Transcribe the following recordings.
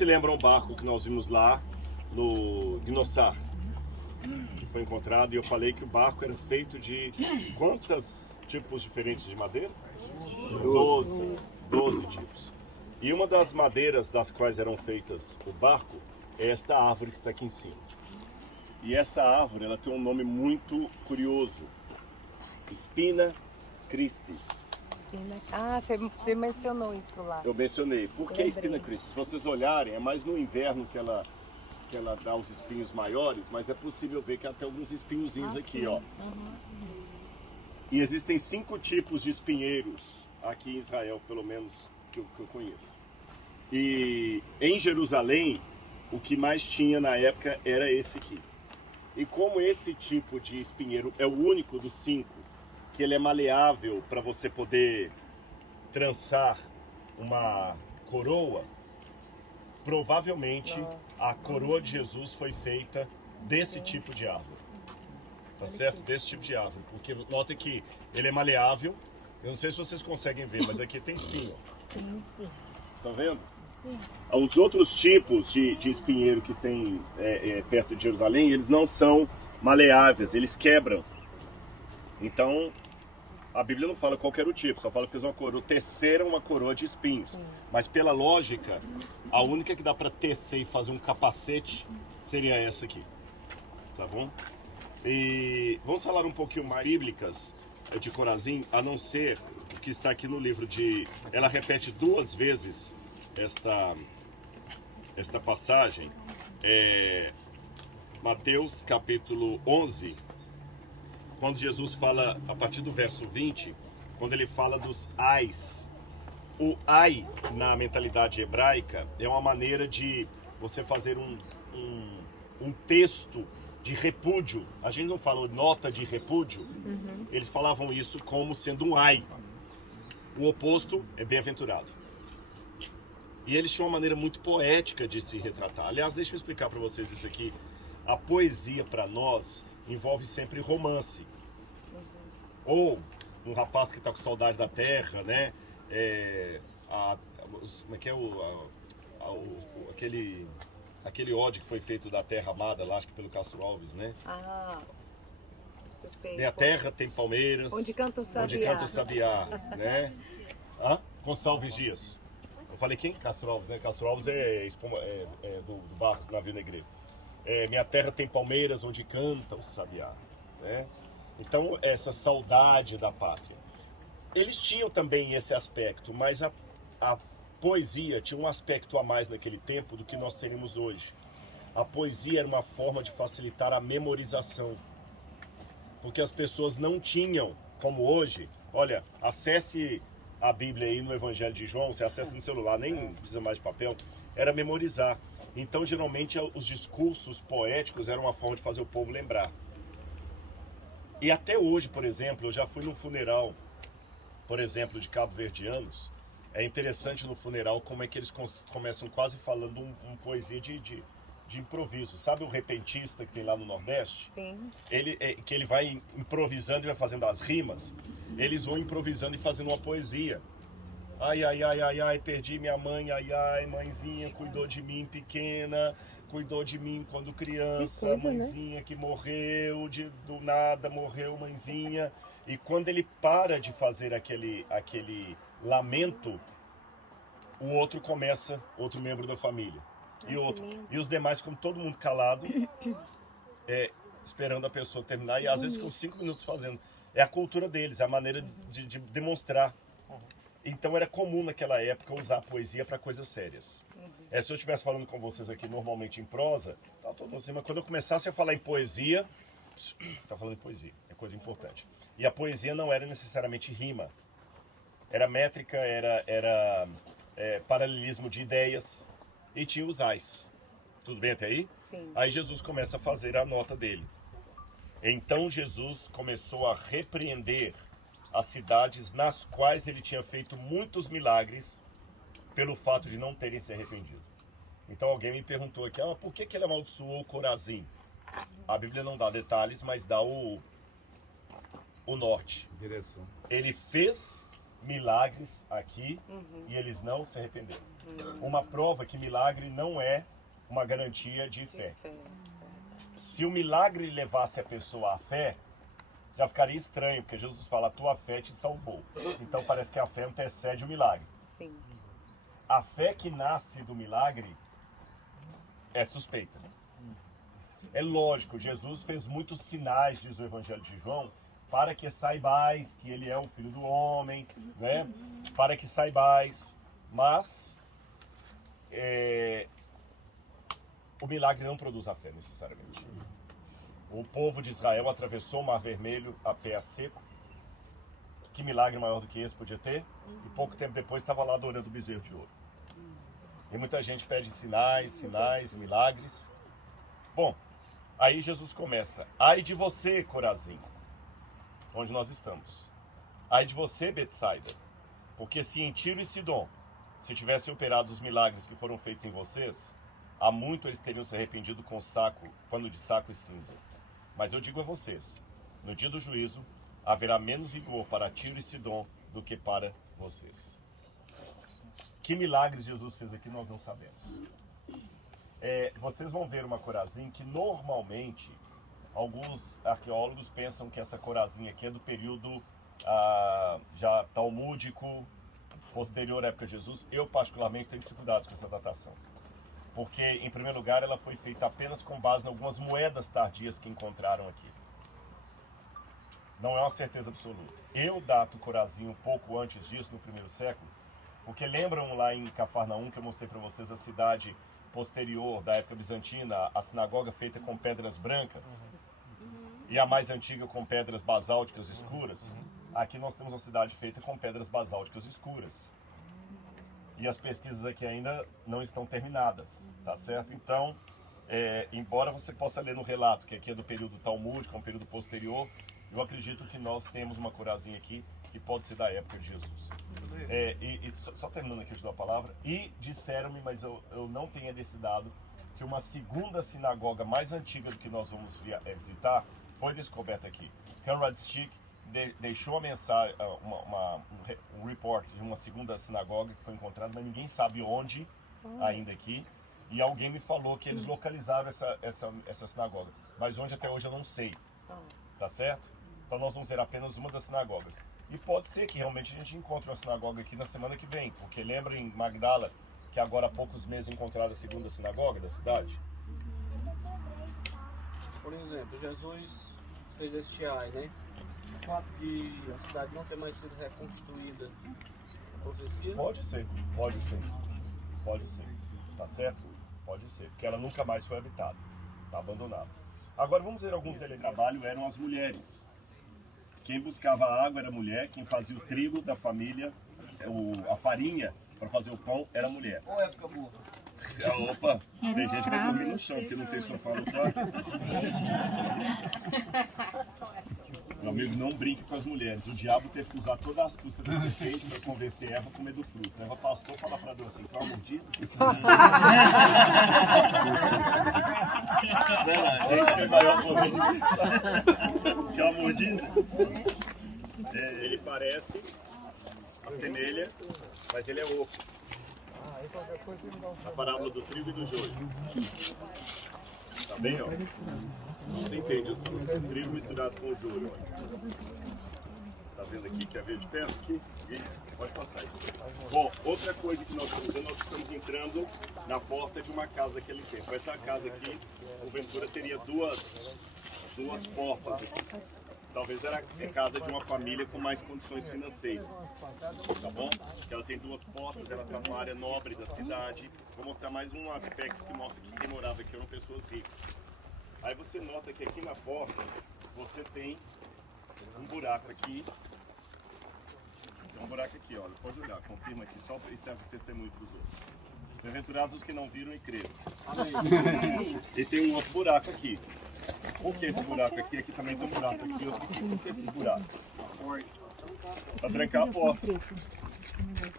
se lembram o barco que nós vimos lá no Gnossar, que foi encontrado, e eu falei que o barco era feito de quantos tipos diferentes de madeira? 12 tipos. E uma das madeiras das quais eram feitas o barco é esta árvore que está aqui em cima. E essa árvore, ela tem um nome muito curioso. Spina Christi. Ah, você mencionou isso lá. Eu mencionei. Por que Spina Christi? Se vocês olharem, é mais no inverno que ela dá os espinhos maiores, mas é possível ver que ela tem alguns espinhozinhos aqui, ó. E existem 5 tipos de espinheiros aqui em Israel, pelo menos que eu conheço. E em Jerusalém, o que mais tinha na época era esse aqui. E como esse tipo de espinheiro é o único dos 5, que ele é maleável para você poder trançar uma coroa, provavelmente a coroa de Jesus foi feita desse tipo de árvore. Tá certo? Desse tipo de árvore. Porque nota que ele é maleável. Eu não sei se vocês conseguem ver, mas aqui tem espinho. Estão vendo? Os outros tipos de espinheiro que tem perto de Jerusalém, eles não são maleáveis, eles quebram. Então, a Bíblia não fala qual era o tipo, só fala que fez uma coroa, teceram uma coroa de espinhos. Mas pela lógica, a única que dá para tecer e fazer um capacete seria essa aqui. Tá bom? E vamos falar um pouquinho mais bíblicas de Corazim, a não ser o que está aqui no livro de... Ela repete 2 vezes esta passagem. Mateus capítulo 11, quando Jesus fala, a partir do verso 20, quando ele fala dos ais. O ai, na mentalidade hebraica, é uma maneira de você fazer um texto de repúdio. A gente não falou nota de repúdio. Eles falavam isso como sendo um ai. O oposto é bem-aventurado. E eles tinham uma maneira muito poética de se retratar. Aliás, deixa eu explicar para vocês isso aqui. A poesia, para nós, envolve sempre romance. Ou um rapaz que está com saudade da terra, né? Como é que é aquele ódio que foi feito da terra amada, lá, acho que pelo Castro Alves, né? Eu sei. Minha terra tem palmeiras. Onde canta o sabiá. Onde canta o sabiá, né? Gonçalves Dias. Eu falei quem? Castro Alves, né? Castro Alves é do barco, do navio negreiro. Minha terra tem palmeiras onde canta o sabiá, né? Então, essa saudade da pátria. Eles tinham também esse aspecto, mas a poesia tinha um aspecto a mais naquele tempo do que nós teríamos hoje. A poesia era uma forma de facilitar a memorização. Porque as pessoas não tinham, como hoje, olha, acesse a Bíblia aí no Evangelho de João, você acessa no celular, nem precisa mais de papel, era memorizar. Então, geralmente, os discursos poéticos eram uma forma de fazer o povo lembrar. E até hoje, por exemplo, eu já fui num funeral, por exemplo, de cabo-verdianos. É interessante no funeral como é que eles começam quase falando um poesia de improviso. Sabe o repentista que tem lá no Nordeste? Sim. Que ele vai improvisando e vai fazendo as rimas. Eles vão improvisando e fazendo uma poesia. Ai, ai, ai, ai, ai, perdi minha mãe, ai, ai, mãezinha cuidou de mim pequena, cuidou de mim quando criança, coisa, mãezinha, né? Que morreu, do nada morreu, mãezinha. E quando ele para de fazer aquele lamento, o outro membro da família. E os demais ficam todo mundo calado, esperando a pessoa terminar, e às vezes ficam 5 minutos fazendo. É a cultura deles, é a maneira de demonstrar. Então era comum naquela época usar a poesia para coisas sérias. Se eu estivesse falando com vocês aqui normalmente em prosa, tá todo assim, mas quando eu começasse a falar em poesia, tá falando em poesia, é coisa importante. E a poesia não era necessariamente rima, era métrica, era paralelismo de ideias, e tinha os ais. Tudo bem até aí? Sim. Aí Jesus começa a fazer a nota dele. Então Jesus começou a repreender as cidades nas quais ele tinha feito muitos milagres pelo fato de não terem se arrependido. Então alguém me perguntou aqui, por que ele amaldiçoou Corazim? A Bíblia não dá detalhes, mas dá o norte. Direção. Ele fez milagres aqui e eles não se arrependeram. Uma prova que milagre não é uma garantia de fé. Se o milagre levasse a pessoa à fé, já ficaria estranho, porque Jesus fala, a tua fé te salvou. Então parece que a fé antecede o milagre. Sim. A fé que nasce do milagre é suspeita. É lógico, Jesus fez muitos sinais, diz o Evangelho de João, para que saibais que ele é o Filho do Homem, né? Para que saibais, mas o milagre não produz a fé necessariamente. O povo de Israel atravessou o Mar Vermelho a pé a seco. Que milagre maior do que esse podia ter? E pouco tempo depois estava lá adorando o bezerro de ouro. E muita gente pede sinais, milagres. Bom, aí Jesus começa. Ai de você, Corazim, onde nós estamos. Ai de você, Betsaida, porque se em Tiro e Sidom se tivessem operado os milagres que foram feitos em vocês, há muito eles teriam se arrependido com pano de saco e cinza. Mas eu digo a vocês, no dia do juízo, haverá menos rigor para Tiro e Sidom do que para vocês. Que milagres Jesus fez aqui nós não sabemos. Vocês vão ver uma Corazim que normalmente alguns arqueólogos pensam que essa Corazim aqui é do período já talmúdico, posterior à época de Jesus. Eu particularmente tenho dificuldades com essa datação. Porque, em primeiro lugar, ela foi feita apenas com base em algumas moedas tardias que encontraram aqui. Não é uma certeza absoluta. Eu dato Corazim um pouco antes disso, no primeiro século, porque lembram lá em Cafarnaum, que eu mostrei para vocês, a cidade posterior da época bizantina, a sinagoga feita com pedras brancas, e a mais antiga com pedras basálticas escuras? Aqui nós temos uma cidade feita com pedras basálticas escuras. E as pesquisas aqui ainda não estão terminadas, tá certo? Então, embora você possa ler no relato que aqui é do período talmúdico, é um período posterior, eu acredito que nós temos uma Corazim aqui que pode ser da época de Jesus. Só terminando aqui, eu te dou a palavra. E disseram-me, mas eu não tenho desse dado, que uma segunda sinagoga mais antiga do que nós vamos visitar foi descoberta aqui. Conrad Schick deixou a mensagem, um report de uma segunda sinagoga que foi encontrada, mas ninguém sabe onde ainda aqui. E alguém me falou que eles localizaram essa sinagoga, mas onde até hoje eu não sei. Tá certo? Então nós vamos ver apenas uma das sinagogas. E pode ser que realmente a gente encontre uma sinagoga aqui na semana que vem, porque lembra em Magdala que agora há poucos meses encontraram a segunda sinagoga da cidade? Por exemplo, Jesus fez este ai, né? O fato de a cidade não ter mais sido reconstruída, profecia? Pode ser. Tá certo? Pode ser, porque ela nunca mais foi habitada, tá abandonada. Agora vamos ver alguns deles. O trabalho eram as mulheres. Quem buscava a água era a mulher, quem fazia o trigo da família, a farinha para fazer o pão era a mulher. Qual época boa? Opa, tem gente que vai dormir no chão, porque não tem sofá no quarto. Meu amigo, não brinque com as mulheres. O diabo teve que usar toda a astúcia da serpente para convencer Eva a comer do fruto. Eva passou para falar para Deus assim, qual a mordida? Gente, tem maior poder de pensar. Que é uma mordida? Ele parece, assemelha, mas ele é oco. A parábola do trigo e do joio. Tá bem, ó? Você entende o trigo misturado com o joio. Tá vendo aqui? Quer ver de perto? Aqui? Pode passar aí. Bom, outra coisa que nós estamos vendo, nós estamos entrando na porta de uma casa daquele tempo. Essa casa aqui, o Ventura teria duas portas aqui. Talvez era a casa de uma família com mais condições financeiras, tá bom? Porque ela tem duas portas, ela está numa área nobre da cidade. Vou mostrar mais um aspecto que mostra que quem morava aqui eram pessoas ricas. Aí você nota que aqui na porta você tem um buraco aqui. Tem um buraco aqui, olha, pode olhar, confirma aqui, só para serve de testemunho para os outros. Bem-aventurados os que não viram e creram. E tem um outro buraco aqui. Por que esse buraco aqui? Aqui também tem um buraco aqui, outro aqui. Por que esse buraco? Para trancar a porta.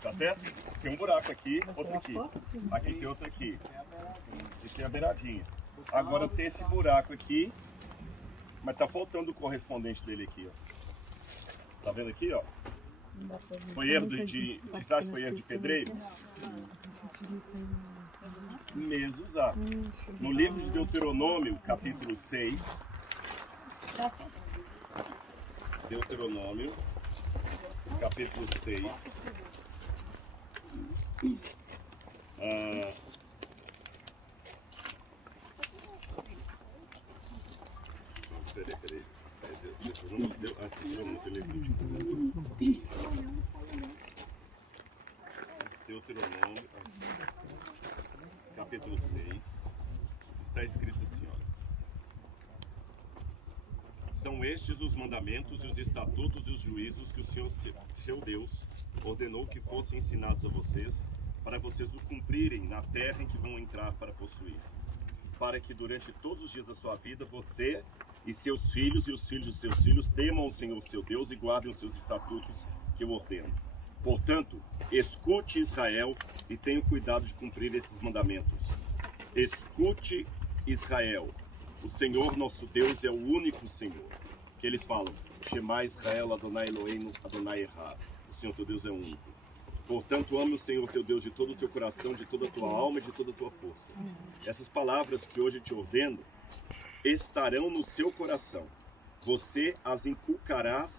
Tá certo? Tem um buraco aqui, outro aqui. Aqui tem outro aqui. E tem a beiradinha. Agora tem esse buraco aqui, mas tá faltando o correspondente dele aqui, ó. Tá vendo aqui, ó? Foi erro quizás foi erro de pedreiro? Mezuzá. No livro de Deuteronômio, capítulo 6. Deuteronômio, capítulo 6. Peraí. Deuteronômio, capítulo 6, está escrito assim, olha. São estes os mandamentos e os estatutos e os juízos que o Senhor, seu Deus, ordenou que fossem ensinados a vocês, para vocês o cumprirem na terra em que vão entrar para possuir, para que durante todos os dias da sua vida você e seus filhos e os filhos de seus filhos temam o Senhor seu Deus e guardem os seus estatutos que eu ordeno. Portanto, escute Israel e tenha cuidado de cumprir esses mandamentos. Escute Israel, o Senhor nosso Deus é o único Senhor. Que eles falam, Shema Israel, Adonai Eloheinu, Adonai Echad. O Senhor teu Deus é único. Portanto, ame o Senhor teu Deus de todo o teu coração, de toda a tua alma e de toda a tua força. Essas palavras que hoje te ordeno estarão no seu coração. Você as inculcará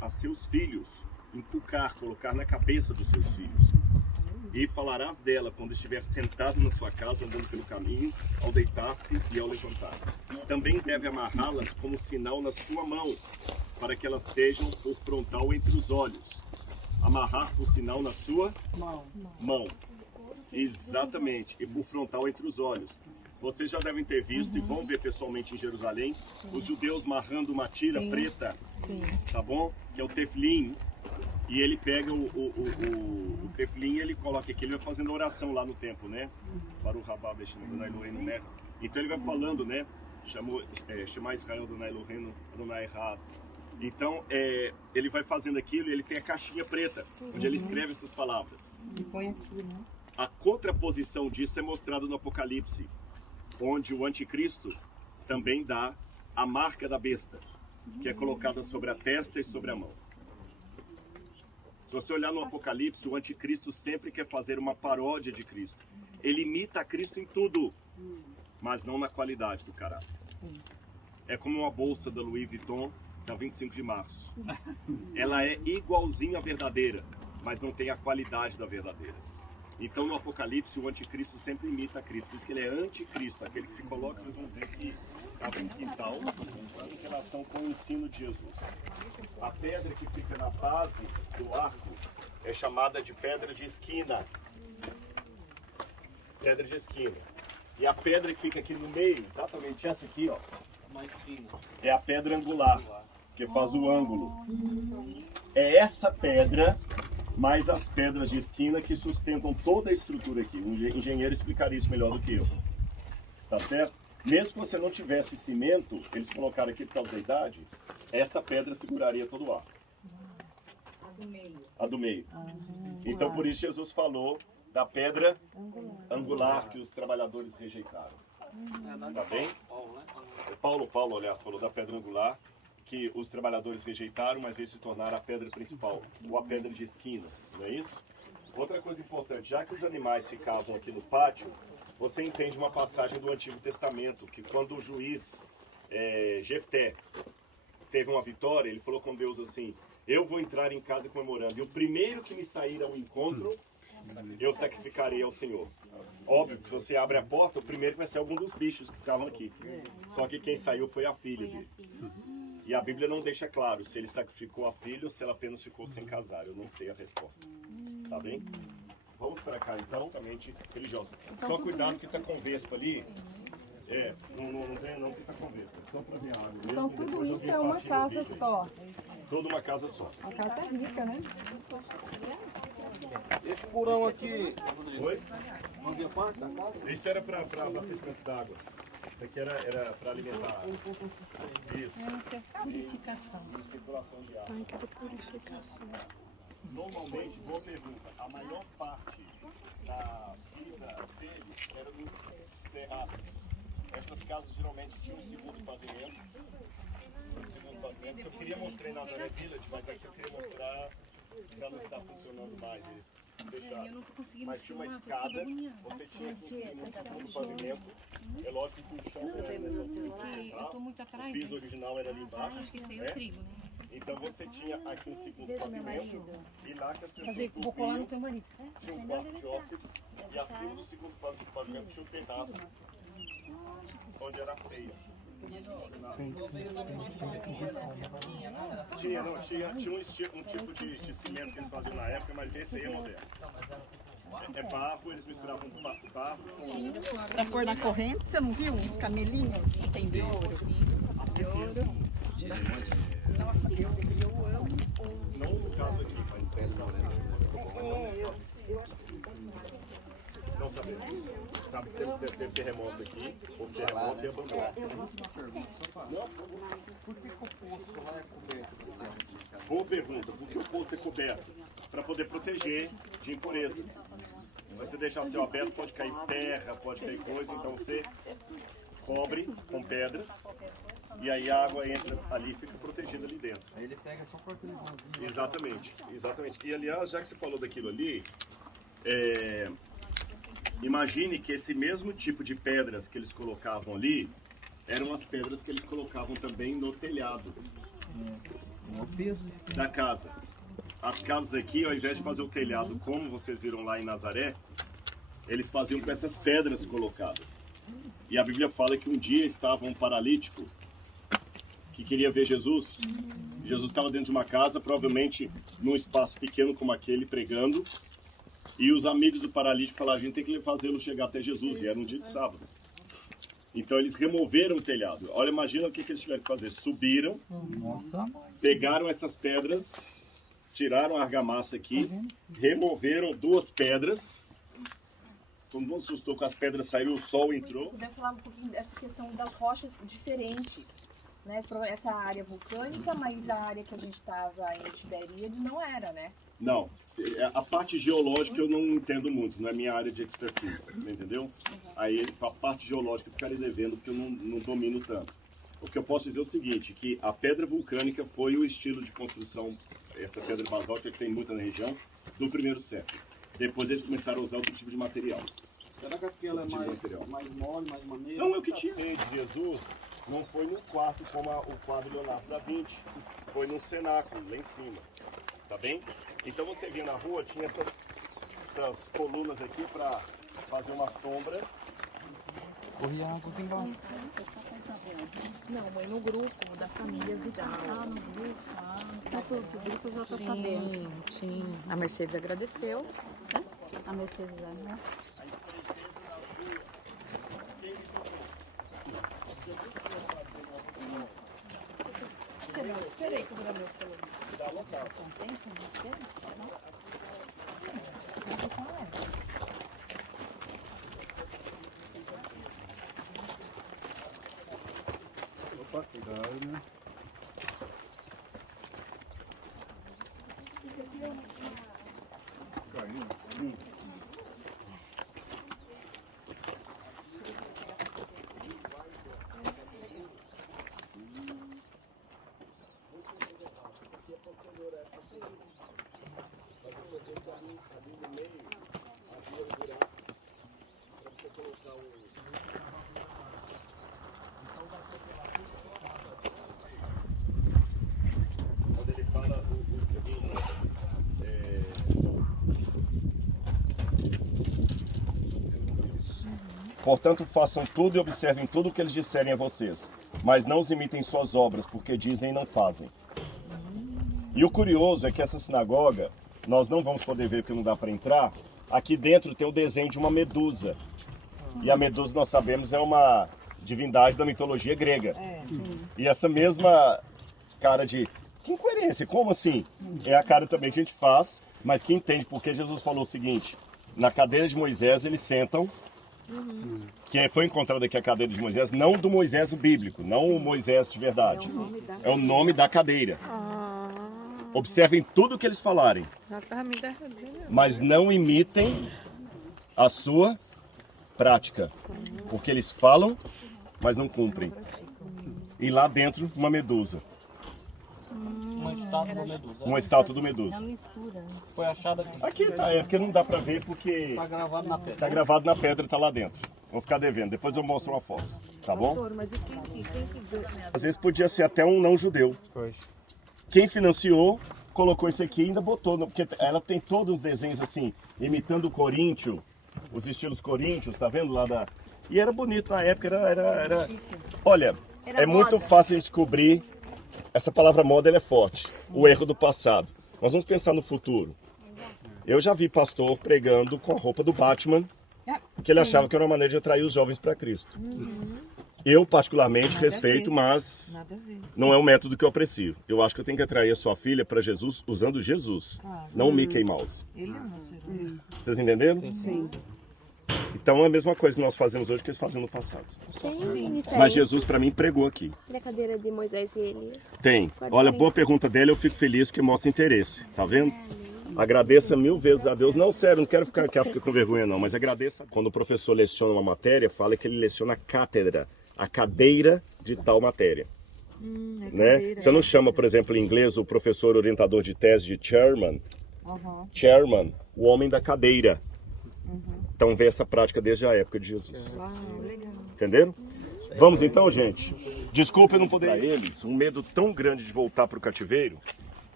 a seus filhos. Inculcar, colocar na cabeça dos seus filhos. E falarás dela quando estiver sentado na sua casa, andando pelo caminho, ao deitar-se e ao levantar. Também deve amarrá-las como sinal na sua mão, para que elas sejam por frontal entre os olhos. Amarrar por sinal na sua mão. Exatamente, e por frontal entre os olhos. Vocês já devem ter visto e vão ver pessoalmente em Jerusalém os judeus amarrando uma tira preta, tá bom? Que é o teflim. E ele pega o teflim e ele coloca aqui, ele vai fazendo oração lá no templo, né? Baruch haba b'shem Adonai Eloheinu, né? Então ele vai falando, né? Shema Israel, Adonai Eloheinu, Adonai Echad. Então ele vai fazendo aquilo e ele tem a caixinha preta, onde ele escreve essas palavras. E põe aqui, né? A contraposição disso é mostrada no Apocalipse, onde o anticristo também dá a marca da besta, que é colocada sobre a testa e sobre a mão. Se você olhar no Apocalipse, o anticristo sempre quer fazer uma paródia de Cristo. Ele imita Cristo em tudo, mas não na qualidade do caráter. É como uma bolsa da Louis Vuitton da 25 de março. Ela é igualzinha à verdadeira, mas não tem a qualidade da verdadeira. Então no Apocalipse o anticristo sempre imita Cristo, por isso que ele é anticristo, aquele que se coloca, vocês vão ver que estava em quintal em relação com o ensino de Jesus. A pedra que fica na base do arco é chamada de pedra de esquina. Pedra de esquina. E a pedra que fica aqui no meio, exatamente essa aqui, ó, Mais fino. é a pedra angular, que faz o ângulo. É essa pedra mais as pedras de esquina que sustentam toda a estrutura aqui. O engenheiro explicaria isso melhor do que eu. Tá certo? Mesmo que você não tivesse cimento, eles colocaram aqui por causa da idade, essa pedra seguraria todo o arco. A do meio. Então por isso Jesus falou da pedra angular que os trabalhadores rejeitaram. Tá bem? Paulo, aliás, falou da pedra angular que os trabalhadores rejeitaram, mas veio se tornar a pedra principal, ou a pedra de esquina, não é isso? Outra coisa importante, já que os animais ficavam aqui no pátio, você entende uma passagem do Antigo Testamento, que quando o juiz Jefté teve uma vitória, ele falou com Deus assim, eu vou entrar em casa comemorando, e o primeiro que me sair ao encontro, eu sacrificarei ao Senhor. Óbvio que se você abre a porta, o primeiro vai ser algum dos bichos que estavam aqui. Só que quem saiu foi a filha dele. E a Bíblia não deixa claro se ele sacrificou a filha ou se ela apenas ficou sem casar. Eu não sei a resposta. Tá bem? Vamos para cá então, totalmente religiosa. Só cuidado que está com vespa ali. Não fica com vespa. Só para ver a água. Então tudo isso é uma casa só. Toda uma casa só. A casa é rica, né? Esse porão aqui, Oi? fazia parte da casa? Isso era para abastecimento d'água. Isso aqui era para alimentar. Isso. Isso é purificação. E circulação de ar. Ai, que purificação. Normalmente, boa pergunta, a maior parte da vida deles era nos terraços. Essas casas geralmente tinham um segundo pavimento. Que eu queria mostrar em Nazaré Village, mas aqui eu queria mostrar já não está funcionando mais. Eles deixaram. Mas tinha uma escada, você tinha aqui em cima um segundo pavimento. É lógico que o chão era nessa o piso original era ali embaixo. Acho que isso aí é o trigo, né? Então você tinha aqui um segundo pavimento e lá que as pessoas dormiam, tinha um quarto de hóspedes e acima do segundo pavimento tinha um terraço onde era a ceia. Tinha um tipo de cimento que eles faziam na época, mas esse aí é moderno. É barro, eles misturavam barro com... Pra pôr na corrente, você não viu uns camelinhos que tem de ouro? Nossa, eu amo. Não no caso aqui, mas não sabemos. Sabe que teve terremoto aqui, houve terremoto e abandono. Por que o poço lá é coberto? Boa pergunta, por que o poço é coberto? Para poder proteger de impureza. Se você deixar céu aberto, pode cair terra, pode cair coisa, então você cobre com pedras e aí a água entra ali e fica protegida ali dentro. Aí ele pega só por aquele vãozinho. Exatamente, exatamente. E aliás, já que você falou daquilo ali, imagine que esse mesmo tipo de pedras que eles colocavam ali eram as pedras que eles colocavam também no telhado da casa. As casas aqui, ao invés de fazer o telhado como vocês viram lá em Nazaré, eles faziam com essas pedras colocadas. E a Bíblia fala que um dia estava um paralítico que queria ver Jesus. Jesus estava dentro de uma casa, provavelmente num espaço pequeno como aquele, pregando. E os amigos do paralítico falaram, a gente tem que fazê-lo chegar até Jesus. E era um dia de sábado. Então eles removeram o telhado. Olha, imagina o que eles tiveram que fazer. Subiram, pegaram essas pedras, tiraram a argamassa aqui, removeram duas pedras. Todo mundo assustou com as pedras, saiu, o sol entrou. Se puder falar um pouquinho dessa questão das rochas diferentes, né? Essa área vulcânica, mas a área que a gente estava em Tiberíades não era, né? Não, a parte geológica eu não entendo muito, não é minha área de expertise, entendeu? Aí a parte geológica eu ficaria devendo porque eu não domino tanto. O que eu posso dizer é o seguinte, que a pedra vulcânica foi o estilo de construção, essa pedra basáltica que tem muita na região, do primeiro século. Depois eles começaram a usar outro tipo de material. Será que aqui ela é mais mole, mais maneira? Não, é o que tinha. A de Jesus não foi num quarto como o quadro Leonardo da Vinci, foi num cenáculo lá em cima, tá bem? Então você via na rua, tinha essas colunas aqui para fazer uma sombra. Corria água aqui embaixo. Não, mãe, no grupo da família Vidal. Ah, no grupo? Ah, no grupo eu já tô sabendo. Sim. A Mercedes agradeceu. A Mercedes, né? Peraí que eu vou dar meu celular. Contente, não? Opa, cuidado, né? Quando ele fala o seguinte, portanto, façam tudo e observem tudo o que eles disserem a vocês, mas não os imitem suas obras, porque dizem e não fazem. E o curioso é que essa sinagoga, nós não vamos poder ver porque não dá para entrar, aqui dentro tem o desenho de uma medusa. E a medusa, nós sabemos, é uma divindade da mitologia grega. E essa mesma cara de, que incoerência, como assim? É a cara também que a gente faz, mas que entende porque Jesus falou o seguinte, na cadeira de Moisés eles sentam, que foi encontrada aqui a cadeira de Moisés, não do Moisés o bíblico, não o Moisés de verdade. É o nome da cadeira. Observem tudo o que eles falarem, mas não imitem a sua prática, porque eles falam mas não cumprem. E lá dentro, uma medusa. Uma estátua da Medusa. Uma estátua do Medusa. Foi achada aqui. Aqui tá, é porque não dá pra ver porque Tá gravado na pedra. tá gravado na pedra e tá lá dentro. Vou ficar devendo, depois eu mostro uma foto, tá bom? Doutor, mas e quem que Às vezes podia ser até um não judeu. Pois. Quem financiou, colocou esse aqui e ainda botou, porque ela tem todos os desenhos assim, imitando o Coríntio, os estilos coríntios, tá vendo lá da... E era bonito na época, era... Olha, é muito fácil a gente descobrir, essa palavra moda ela é forte, o erro do passado. Nós vamos pensar no futuro. Eu já vi pastor pregando com a roupa do Batman, que ele achava que era uma maneira de atrair os jovens para Cristo. Eu, particularmente, respeito, mas não é um método que eu aprecio. Eu acho que eu tenho que atrair a sua filha para Jesus usando Jesus, não o Mickey Mouse. Vocês entenderam? Sim. Então é a mesma coisa que nós fazemos hoje que eles faziam no passado. Mas Jesus, para mim, pregou aqui. Na cadeira de Moisés e Elias. Tem. Olha, boa pergunta dela, eu fico feliz porque mostra interesse. Tá vendo? Agradeça 1000 vezes a Deus. Não, sério, não quero ficar com vergonha não, mas agradeça. Quando o professor leciona uma matéria, fala que ele leciona a cátedra, a cadeira de tal matéria. Né? Você não chama, por exemplo, em inglês o professor orientador de tese de chairman. Chairman, o homem da cadeira. Então vê essa prática desde a época de Jesus. Entenderam? Vamos então, gente. Desculpa eu não poder. Para eles, um medo tão grande de voltar para o cativeiro,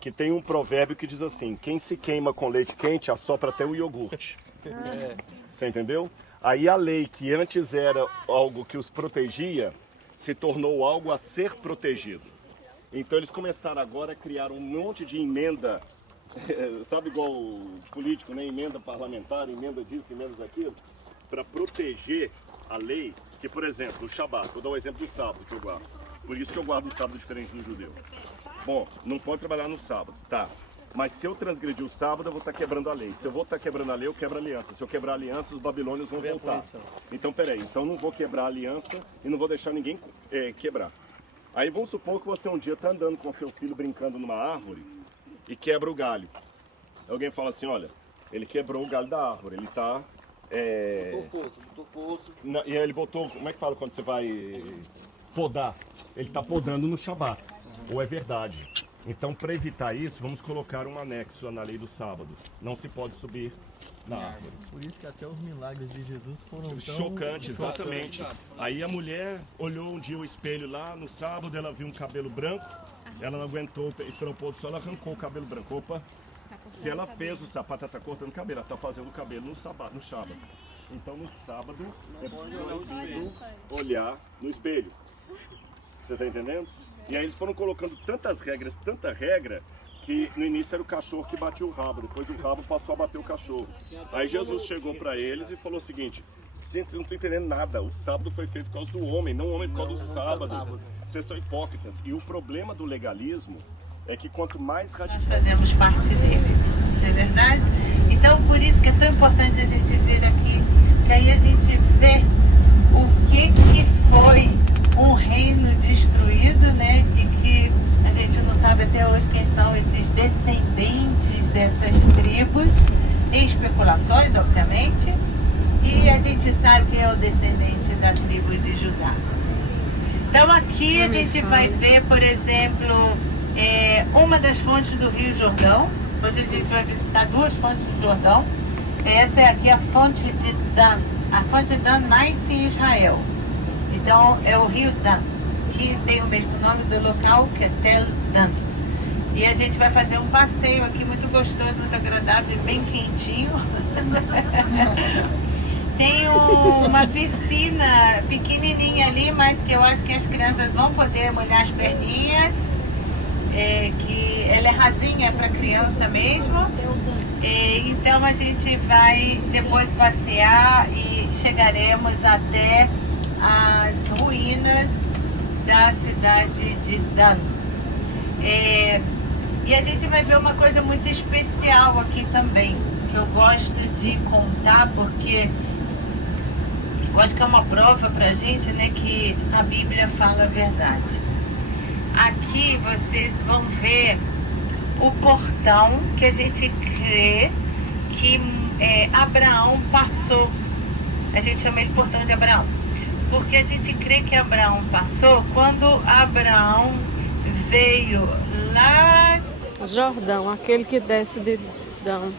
que tem um provérbio que diz assim: quem se queima com leite quente assopra até o iogurte. Você entendeu? Aí a lei que antes era algo que os protegia, se tornou algo a ser protegido. Então eles começaram agora a criar um monte de emenda, sabe igual o político, né? Emenda parlamentar, emenda disso, emenda daquilo, para proteger a lei. Que, por exemplo, o Shabat, vou dar um exemplo do sábado que eu guardo. Por isso que eu guardo um sábado diferente do judeu. Bom, não pode trabalhar no sábado, tá. Mas se eu transgredir o sábado, eu vou estar quebrando a lei. Se eu vou estar quebrando a lei, eu quebro a aliança. Se eu quebrar a aliança, os babilônios vão voltar. Então, peraí, então não vou quebrar a aliança e não vou deixar ninguém quebrar. Aí vamos supor que você um dia está andando com seu filho brincando numa árvore e quebra o galho. Alguém fala assim, olha, ele quebrou o galho da árvore, ele está... Botou força. E aí ele botou, como é que fala quando você vai podar? Ele está podando no Shabat, ou é verdade. Então, para evitar isso, vamos colocar um anexo na lei do sábado. Não se pode subir na árvore. Por isso que até os milagres de Jesus foram tão... Chocante, exatamente. Aí a mulher olhou um dia o espelho lá, no sábado ela viu um cabelo branco, ela não aguentou, esperou o pôr do sol, ela arrancou o cabelo branco. Opa, se ela fez o sapato, ela está cortando o cabelo, ela está fazendo o cabelo no sábado. Então no sábado é proibido olhar no espelho. Você está entendendo? E aí eles foram colocando tantas regras, tanta regra, que no início era o cachorro que batia o rabo, depois o rabo passou a bater o cachorro. Aí Jesus chegou para eles e falou o seguinte: gente, vocês não estão entendendo nada, o sábado foi feito por causa do homem, não o homem por causa do sábado. Vocês são hipócritas. E o problema do legalismo é que quanto mais radical... Nós fazemos parte dele, não é verdade? Então por isso que é tão importante a gente vir aqui, que aí a gente vê o que foi um reino destruído, né? E que a gente não sabe até hoje quem são esses descendentes dessas tribos. Tem especulações, obviamente, e a gente sabe quem é o descendente da tribo de Judá. Então aqui a gente vai ver, por exemplo, uma das fontes do Rio Jordão. Hoje a gente vai visitar duas fontes do Jordão. Essa é aqui a fonte de Dan. A fonte de Dan nasce em Israel. Então é o rio Dan, que tem o mesmo nome do local, que é Tel Dan. E a gente vai fazer um passeio aqui muito gostoso, muito agradável e bem quentinho. Tem uma piscina pequenininha ali, mas que eu acho que as crianças vão poder molhar as perninhas. Que ela é rasinha para criança mesmo. Então a gente vai depois passear e chegaremos até as ruínas da cidade de Dan. E a gente vai ver uma coisa muito especial aqui também, que eu gosto de contar, porque eu acho que é uma prova pra gente, né, que a Bíblia fala a verdade. Aqui vocês vão ver o portão que a gente crê que Abraão passou. A gente chama ele portão de Abraão. porque a gente crê que Abraão passou quando Abraão veio lá. Jordão, aquele que desce de Dão.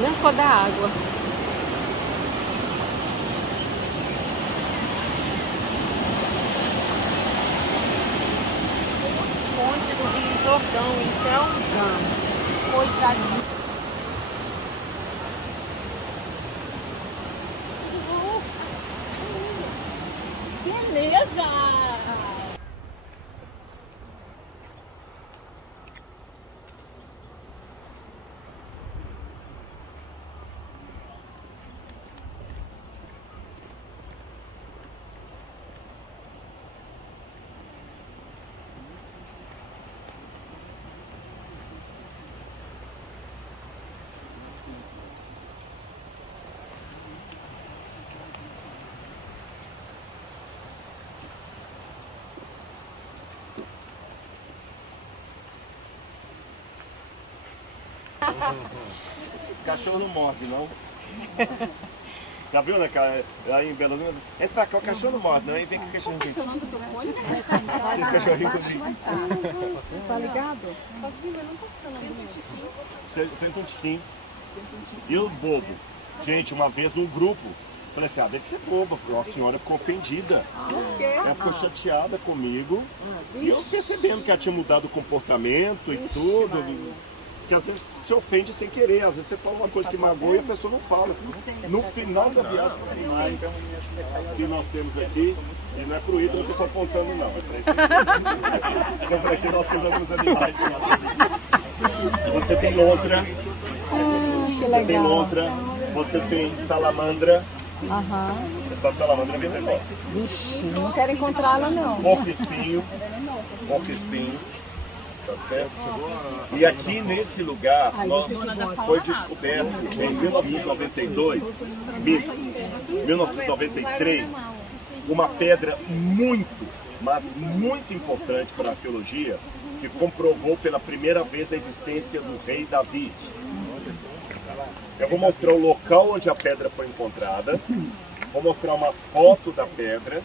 Não for da água. Fonte do Rio Jordão, então, coisa Cachorro não morde, não. Já viu, né, cara? Aí em Belo Horizonte, entra pra cá, o cachorro não morde, não. Aí vem com o cachorrinho. Esse cachorrinho comigo. Tá ligado? Tem um tiquinho. E o bobo? Gente, uma vez num grupo, falei assim, deve ser boba. A senhora ficou ofendida. Ela ficou chateada comigo. E eu percebendo que ela tinha mudado o comportamento e tudo. Porque às vezes se ofende sem querer, às vezes você fala uma coisa que magoa e a pessoa não fala. No final da viagem, animais que nós temos aqui, e não é pro ídolo que eu estou apontando não, é para isso aqui. Então por aqui nós temos alguns animais. Você tem lontra, você tem lontra, você tem salamandra. Essa salamandra é bem precoce. Vixe, não quero encontrá-la não. Porco-espinho. Tá certo? E aqui nesse lugar foi descoberto em 1993 uma pedra muito, mas muito importante para a arqueologia, que comprovou pela primeira vez a existência do rei Davi. Eu vou mostrar o local onde a pedra foi encontrada, vou mostrar uma foto da pedra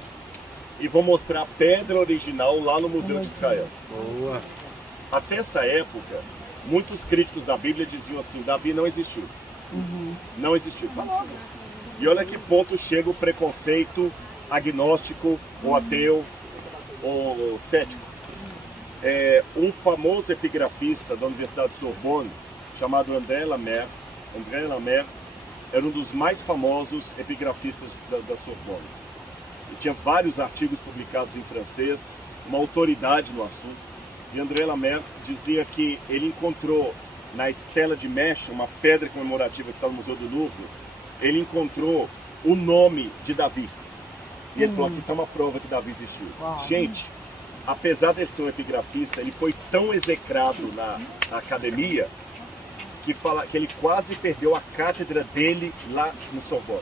e vou mostrar a pedra original lá no Museu de Israel. Boa. Até essa época, muitos críticos da Bíblia diziam assim, Davi não existiu. Não existiu. Falava. E olha que ponto chega o preconceito agnóstico, ou ateu, ou cético. Um famoso epigrafista da Universidade de Sorbonne, chamado André Lemaire, era um dos mais famosos epigrafistas da Sorbonne. Ele tinha vários artigos publicados em francês, uma autoridade no assunto. E André Lemaire dizia que ele encontrou na Estela de Meche, uma pedra comemorativa que está no Museu do Louvre, ele encontrou o nome de Davi. E ele falou, aqui está uma prova que Davi existiu. Gente, apesar de ser um epigrafista, ele foi tão execrado na academia que ele quase perdeu a cátedra dele lá no Sorbonne.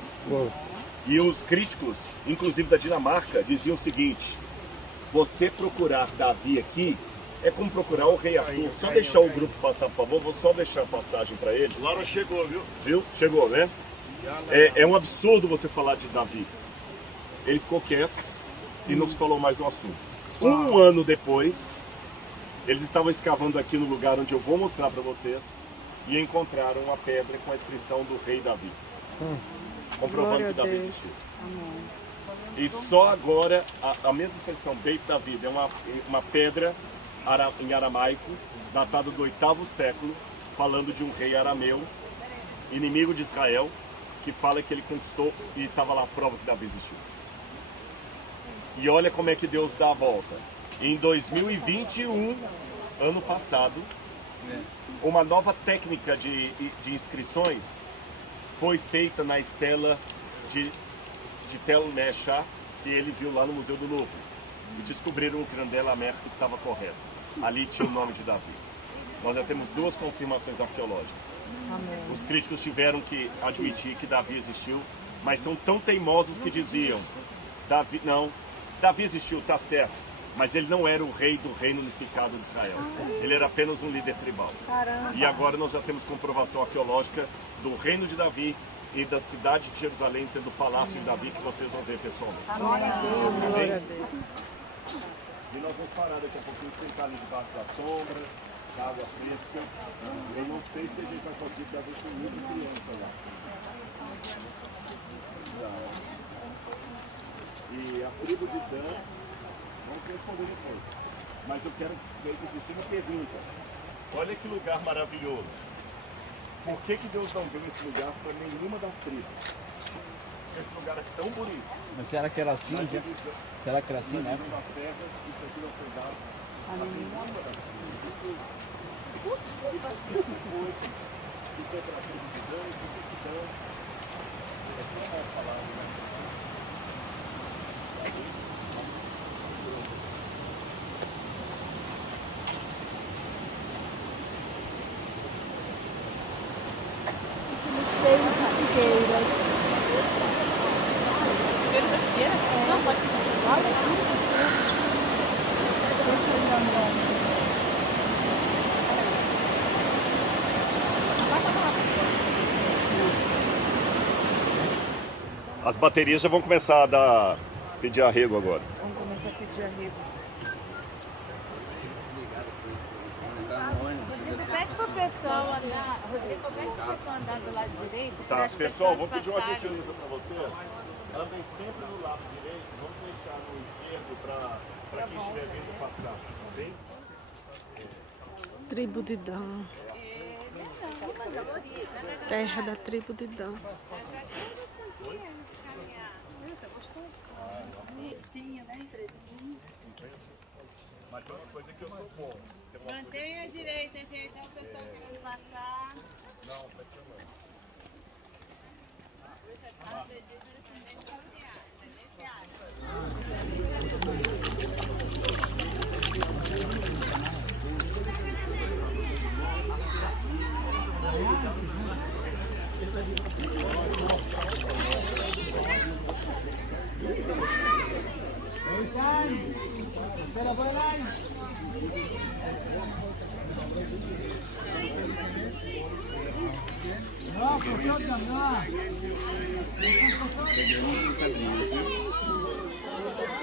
E os críticos, inclusive da Dinamarca, diziam o seguinte, você procurar Davi aqui, é como procurar o rei Arthur. Só deixar o grupo passar, por favor. Vou só deixar a passagem para eles. Laura chegou, viu? Viu? Chegou, né? É um absurdo você falar de Davi. Ele ficou quieto e não se falou mais no assunto. Um ano depois, eles estavam escavando aqui no lugar onde eu vou mostrar para vocês e encontraram uma pedra com a inscrição do rei Davi. Comprovando que Davi existiu. E só agora, a mesma expressão, Beit David, é uma pedra em aramaico, datado do 8º século, falando de um rei arameu, inimigo de Israel, que fala que ele conquistou e estava lá a prova que Davi existiu. E olha como é que Deus dá a volta. Em 2021, ano passado, uma nova técnica de inscrições foi feita na estela de Tel Meshach, que ele viu lá no Museu do Louvre. E descobriram que o André Lemaire estava correto. Ali tinha o nome de Davi. nós já temos 2 confirmações arqueológicas. Amém. Os críticos tiveram que admitir que Davi existiu, mas são tão teimosos que diziam, Davi existiu, está certo, mas ele não era o rei do reino unificado de Israel. Ele era apenas um líder tribal. Caramba. E agora nós já temos comprovação arqueológica do reino de Davi e da cidade de Jerusalém, tendo o palácio de Davi, que vocês vão ver pessoalmente. Glória a Deus, glória a Deus. E nós vamos parar daqui a pouquinho, sentar ali debaixo da sombra, da água fresca. Eu não sei se a gente vai conseguir, porque a gente tem muita criança lá. E a tribo de Dan, vamos responder depois. Mas eu quero ver que vocês uma pergunta. Olha que lugar maravilhoso. Por que Deus não deu esse lugar para nenhuma das tribos? Esse lugar é tão bonito. Mas será que era assim? Será que era assim, né? Nas terras, isso aqui não foi dado a nenhuma das tribos. Isso foi para a tribo de Dan, e tribo de Dan. É como é a palavra, né? As baterias já vão começar a pedir arrego agora. Vamos começar a pedir arrego. Rodrigo, pede pro pessoal andar. Rodrigo, pede pro pessoal andar do lado direito. Tá, pessoal, vou pedir uma gentileza para vocês. Andem sempre do lado direito, vamos deixar no esquerdo para quem estiver vindo passar, ok? Tribo de Dan. Terra da tribo de Dan. Mas tem uma coisa que eu sou bom. Mantenha a direita, gente. É o pessoal querendo passar. Não, tá chamando.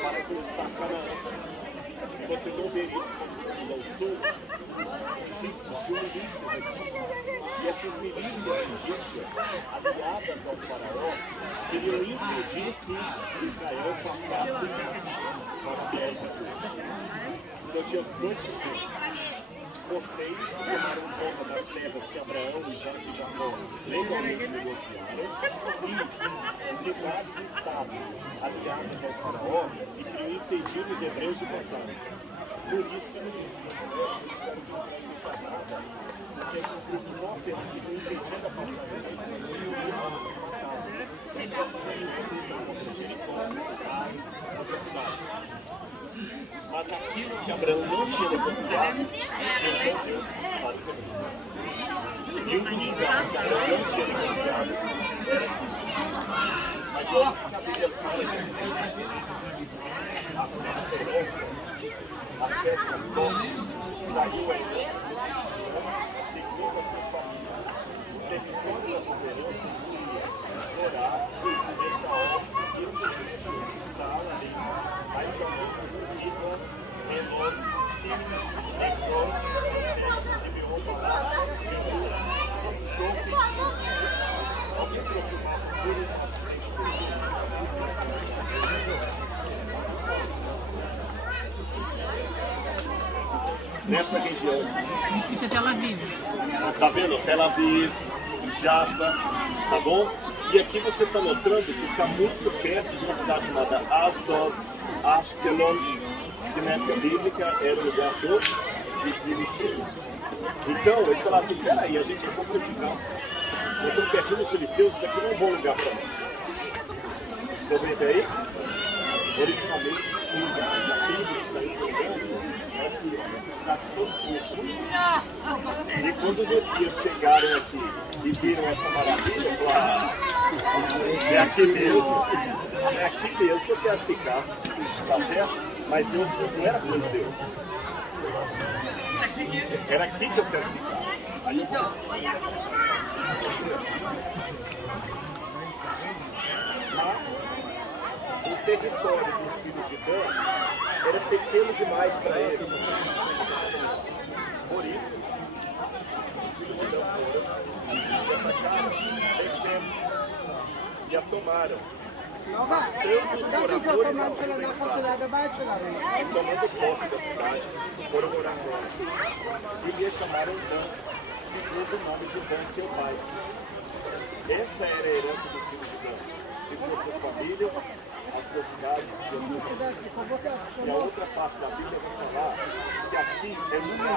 Para conquistar Canaã. Vocês vão ver isso ao sul, egípcios de milícias aqui. E essas milícias egípcias, aliadas ao faraó, queriam impedir que Israel passasse para a terra. Então tinha 2 questões. Vocês tomaram conta das terras que Abraão, Isaac e Jacó legalmente negociaram, e cidades e estados aliados ao faraó e queriam impedir os hebreus de passarem. Por isso que porque esses grupos não apenas que estão impedindo a passagem, mas aquilo que Abraão não tinha negociado, e o lugar que Abraão não tinha negociado era isso. Mas olha que a Bíblia fala a 7 herança, a 7 sorte, saiu a herança, segundo as suas famílias. O território da sua herança incluía Zorá, Estaol, e o território de Zaalim, aí também Ivan, Elon, Sim, Ecrón, Gibeon, Bará, Jope, alguém trouxe nessa região. Isso é Tel Aviv. Tá vendo? Tel Aviv, Jaffa, tá bom? E aqui você está notando que está muito perto de uma cidade chamada Asdod, Ashkelon, que na época bíblica era o lugar dos filisteus. Então, eles falaram assim, peraí, a gente ficou criticando. Nós estamos pertinho dos filisteus, isso aqui não é um bom lugar para nós. Estão vendo aí? Originalmente, o lugar da tribo que saiu da herança era aqui, ó, nessa cidade todos conhecidos. E quando os espias chegaram aqui e viram essa maravilha, falaram, é aqui mesmo que eu quero ficar, tá certo? Mas Deus não era com Deus. Era aqui que eu quero ficar. Aí eu vou... Mas o território dos filhos de Dan era pequeno demais para eles. Por isso, os filhos de Dan foram e atacaram Bechem e a tomaram. Tanto os moradores afins da espada, tomando posse da cidade, foram morar fora. E lhe chamaram Dan, segundo o nome de Dan, seu pai. Esta era a herança dos filhos de Dan, segundo as suas famílias, as suas cidades e as suas famílias. E a outra parte da Bíblia vai falar que aqui é um lugar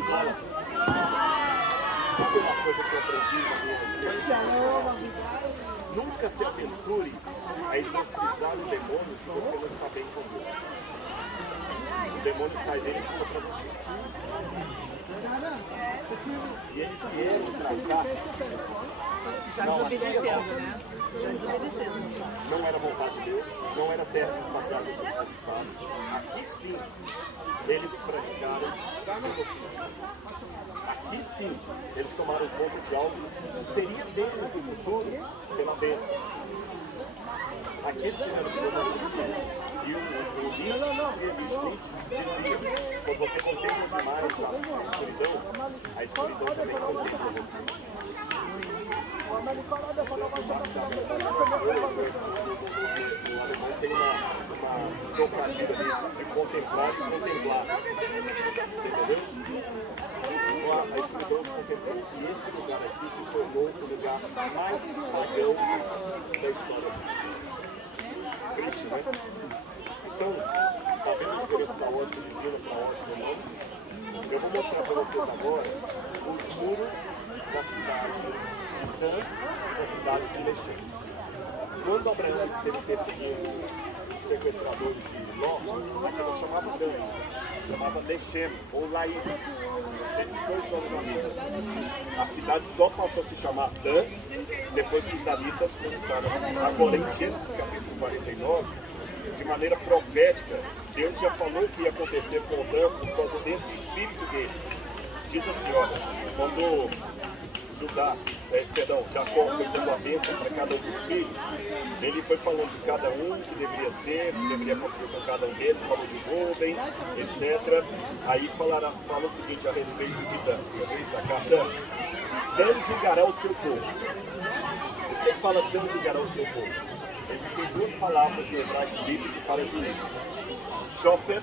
idólatra. Sabe uma coisa que eu aprendi na minha vida? Nunca se aventure a exorcizar o demônio se você não está bem com Deus. O demônio sai dele e fala para você. E eles vieram pra cá. Já desobedecendo, né? Já desobedecendo. Não era vontade de Deus, não era terra dos patriarcas dos conquistados. Aqui sim, eles praticaram genocídio. Aqui sim, eles tomaram conta de algo que seria deles no futuro pela bênção. Aqui eles fizeram tudo. E o Nietzsche dizia, quando você contempla demais a escuridão também contempla você. O alemão tem uma comparativa de contemplar e contemplar. Entendeu? A escuridão se contemplou e esse lugar aqui se tornou o lugar mais pagão da história. Triste, né? Então, está vendo a diferença da ordem divina para a ordem romana? Eu vou mostrar para vocês agora os muros da cidade de Dan e da cidade de Bechem. Quando Abraão esteve perseguindo os sequestradores de Ló, ele chamava Dan, chamava Bechem ou Laís. Esses dois nomes da Bíblia. A cidade só passou a se chamar Dan depois que os danitas conquistaram. Agora, em Gênesis capítulo 49, de maneira profética, Deus já falou que ia acontecer com o Dan por causa desse espírito deles. Diz assim, olha, quando Jacó foi dando a bênção para cada um dos filhos, ele foi falando de cada um que deveria ser, que deveria acontecer com cada um deles, falou de Rubem, etc. Aí fala o seguinte a respeito de Dan. Dan julgará o seu povo. O que fala Dan julgará o seu povo? Existem duas palavras no hebraico bíblico para juiz. Shofer,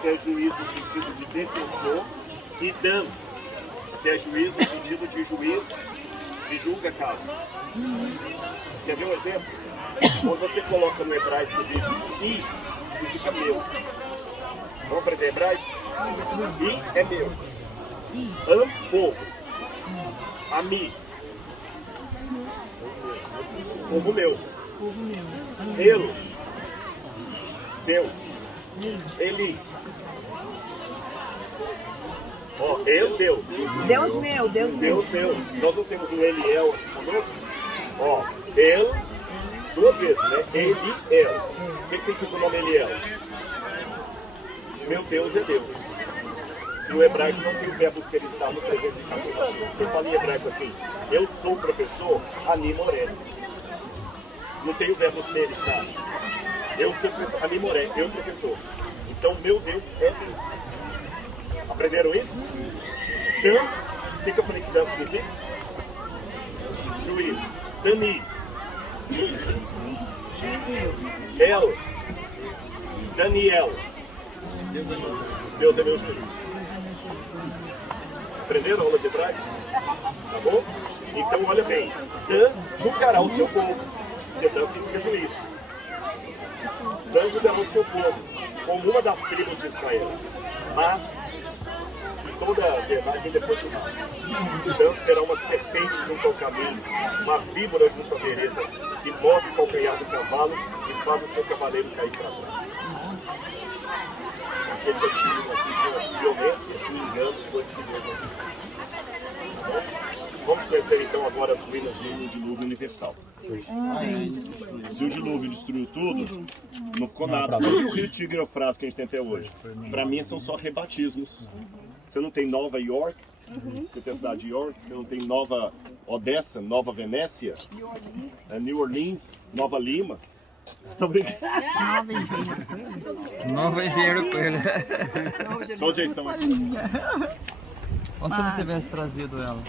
que é juiz no sentido de defensor, e Dan, que é juiz no sentido de juiz que julga caso. Quer ver um exemplo? Quando você coloca no hebraico bíblico I, fica meu. Vamos aprender hebraico? I é meu. Povo. Ami. Povo meu. Eu. Deus. Ele. Ó, eu, Deus. Deus meu, Deus meu. Deus meu. Nós não temos um Eliel conosco? Ó, ele, duas vezes, né? Ele, El. O que significa o nome Eliel? Meu Deus é Deus. E o hebraico não tem o verbo ser estar no presente de capítulo. Você fala em hebraico assim, eu sou professor, Ani Moré. Não tem o verbo ser estar. Eu sou professor, Ani Moré, eu professor. Então, meu Deus é Deus. Aprenderam isso? Dan, o que eu falei que Dan significa? Juiz. Dani. El. Daniel. Deus é meu juiz. Aprenderam a aula de hebraico? Tá bom? Então olha bem. Dan julgará o seu povo. Porque Dan significa juiz. Dan julgará o seu povo como uma das tribos de Israel. Mas toda a verdade vem depois do mal. Dan será uma serpente junto ao caminho, uma víbora junto à vereda, que move o calcanhar do cavalo e faz o seu cavaleiro cair para trás. Aquele adquirido aqui com violência, com engano, coisa que Deus não quer. Vamos conhecer então agora as ruínas do dilúvio universal. Se o dilúvio destruiu tudo, não ficou nada. Mas e o rio Tigre e Eufrates que a gente tem até hoje? Para mim são só rebatismos. Você não tem Nova York, você tem a cidade de York, você não tem Nova Odessa, Nova Venécia, New Orleans, Nova Lima. Estou brincando. Nova Engenheiro Coelho. Todos já estão aqui. Ou se eu não tivesse trazido ela?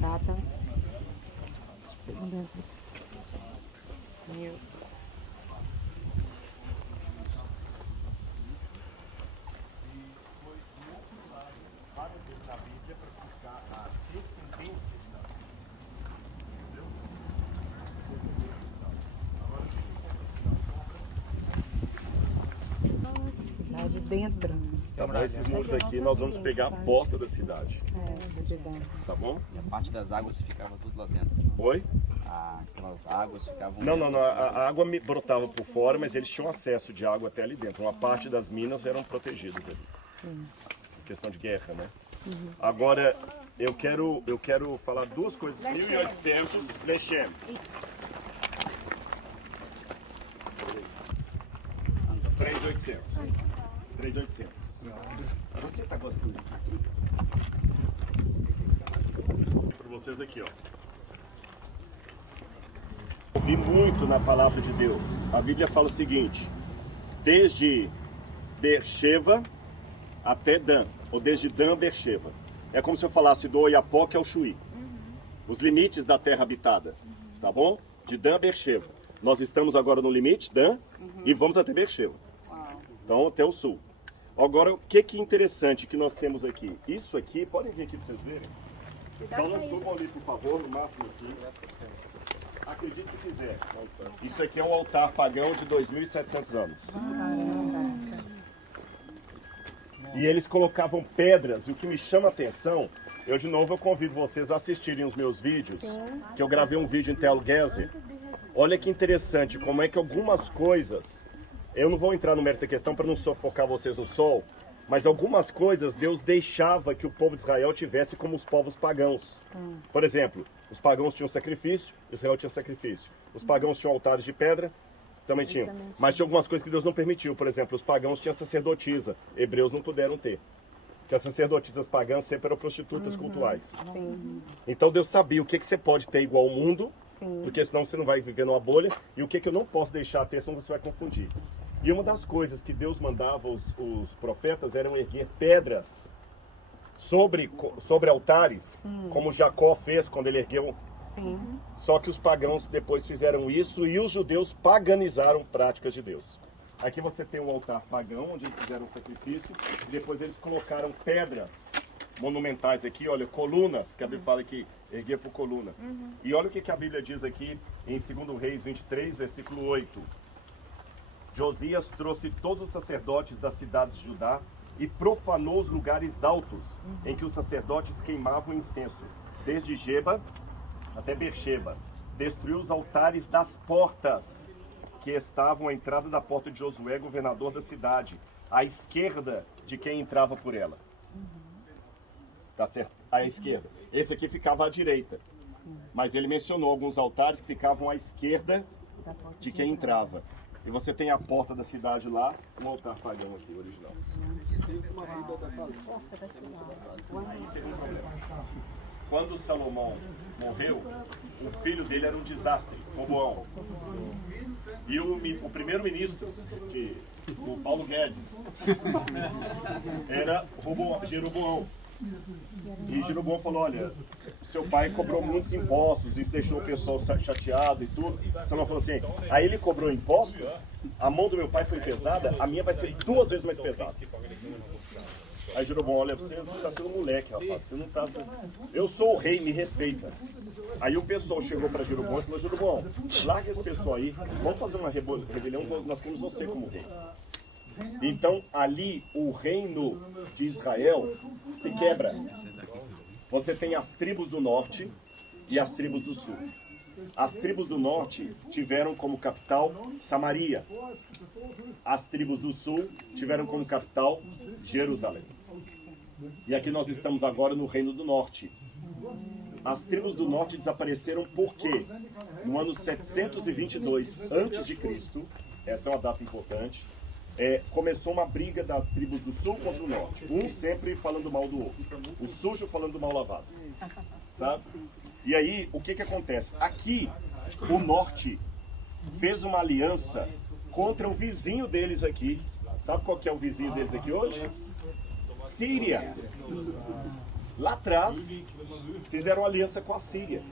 Data. Meu. Lá de dentro. Então, esses muros aqui nós vamos pegar a porta da cidade. De dentro. Tá bom? E a parte das águas ficava tudo lá dentro. Oi? Aquelas águas ficavam... Não. A água brotava por fora, mas eles tinham acesso de água até ali dentro. Uma parte das minas eram protegidas ali. Sim. Questão de guerra, né? Agora, eu quero falar duas coisas. 1800, Lechem. 3.800. 3.800. Você tá gostando disso aqui? Para vocês aqui, ó. Vi muito na palavra de Deus. A Bíblia fala o seguinte: desde Beersheba até Dan, ou desde Dan a Beersheba. É como se eu falasse do Oiapoque ao Chuí. Os limites da terra habitada, tá bom? De Dan a Beersheba. Nós estamos agora no limite, Dan, e vamos até Beersheba. Então, até o sul. Agora, o que é interessante que nós temos aqui? Isso aqui, podem vir aqui para vocês verem? Só não subam ali, por favor, no máximo aqui. Acredite se quiser. Isso aqui é um altar pagão de 2.700 anos. E eles colocavam pedras, e o que me chama a atenção, eu convido vocês a assistirem os meus vídeos, que eu gravei um vídeo em Tel Gezer. Olha que interessante, como é que algumas coisas, eu não vou entrar no mérito da questão para não sufocar vocês no sol, mas algumas coisas Deus deixava que o povo de Israel tivesse como os povos pagãos. Por exemplo, os pagãos tinham sacrifício, Israel tinha sacrifício. Os pagãos tinham altares de pedra, também tinham. Mas tinha algumas coisas que Deus não permitiu. Por exemplo, os pagãos tinham sacerdotisa, hebreus não puderam ter. Porque as sacerdotisas pagãs sempre eram prostitutas cultuais. Então Deus sabia o que você pode ter igual ao mundo, porque senão você não vai viver numa bolha, e o que eu não posso deixar ter, senão você vai confundir. E uma das coisas que Deus mandava os profetas eram erguer pedras sobre altares, como Jacó fez quando ele ergueu. Só que os pagãos depois fizeram isso e os judeus paganizaram práticas de Deus. Aqui você tem um altar pagão, onde eles fizeram sacrifício, e depois eles colocaram pedras monumentais aqui, olha, colunas, que a Bíblia fala que erguer por coluna. E olha o que a Bíblia diz aqui em 2 Reis 23, versículo 8. Josias trouxe todos os sacerdotes das cidades de Judá e profanou os lugares altos em que os sacerdotes queimavam incenso, desde Geba até Beersheba. Destruiu os altares das portas que estavam à entrada da porta de Josué, governador da cidade, à esquerda de quem entrava por ela. Tá certo? À esquerda. Esse aqui ficava à direita. Mas ele mencionou alguns altares que ficavam à esquerda de quem entrava. E você tem a porta da cidade lá, um altar pagão aqui, original. Quando Salomão morreu, o filho dele era um desastre, Roboão. E o primeiro-ministro do Paulo Guedes era Jeroboão. E Jeroboão falou, olha, seu pai cobrou muitos impostos, isso deixou o pessoal chateado e tudo. Salomão falou assim, aí ele cobrou impostos, a mão do meu pai foi pesada, a minha vai ser 2 vezes mais pesada. Aí Jeroboão olha pra você, você tá sendo moleque, rapaz. Você não tá. Eu sou o rei, me respeita. Aí o pessoal chegou para Jeroboão e falou: Jeroboão, larga esse pessoal aí, vamos fazer uma rebelião, nós queremos você como rei. Então ali o reino de Israel se quebra. Você tem as tribos do norte e as tribos do sul. As tribos do norte tiveram como capital Samaria. As tribos do sul tiveram como capital Jerusalém. E aqui nós estamos agora no reino do norte. As tribos do norte desapareceram porque no ano 722 a.C., essa é uma data importante, começou uma briga das tribos do sul contra o norte. Um sempre falando mal do outro. O sujo falando do mal lavado. Sabe? E aí, o que acontece? Aqui, o norte fez uma aliança contra o vizinho deles aqui. Sabe qual que é o vizinho deles aqui hoje? Síria. Lá atrás, fizeram aliança com a Síria.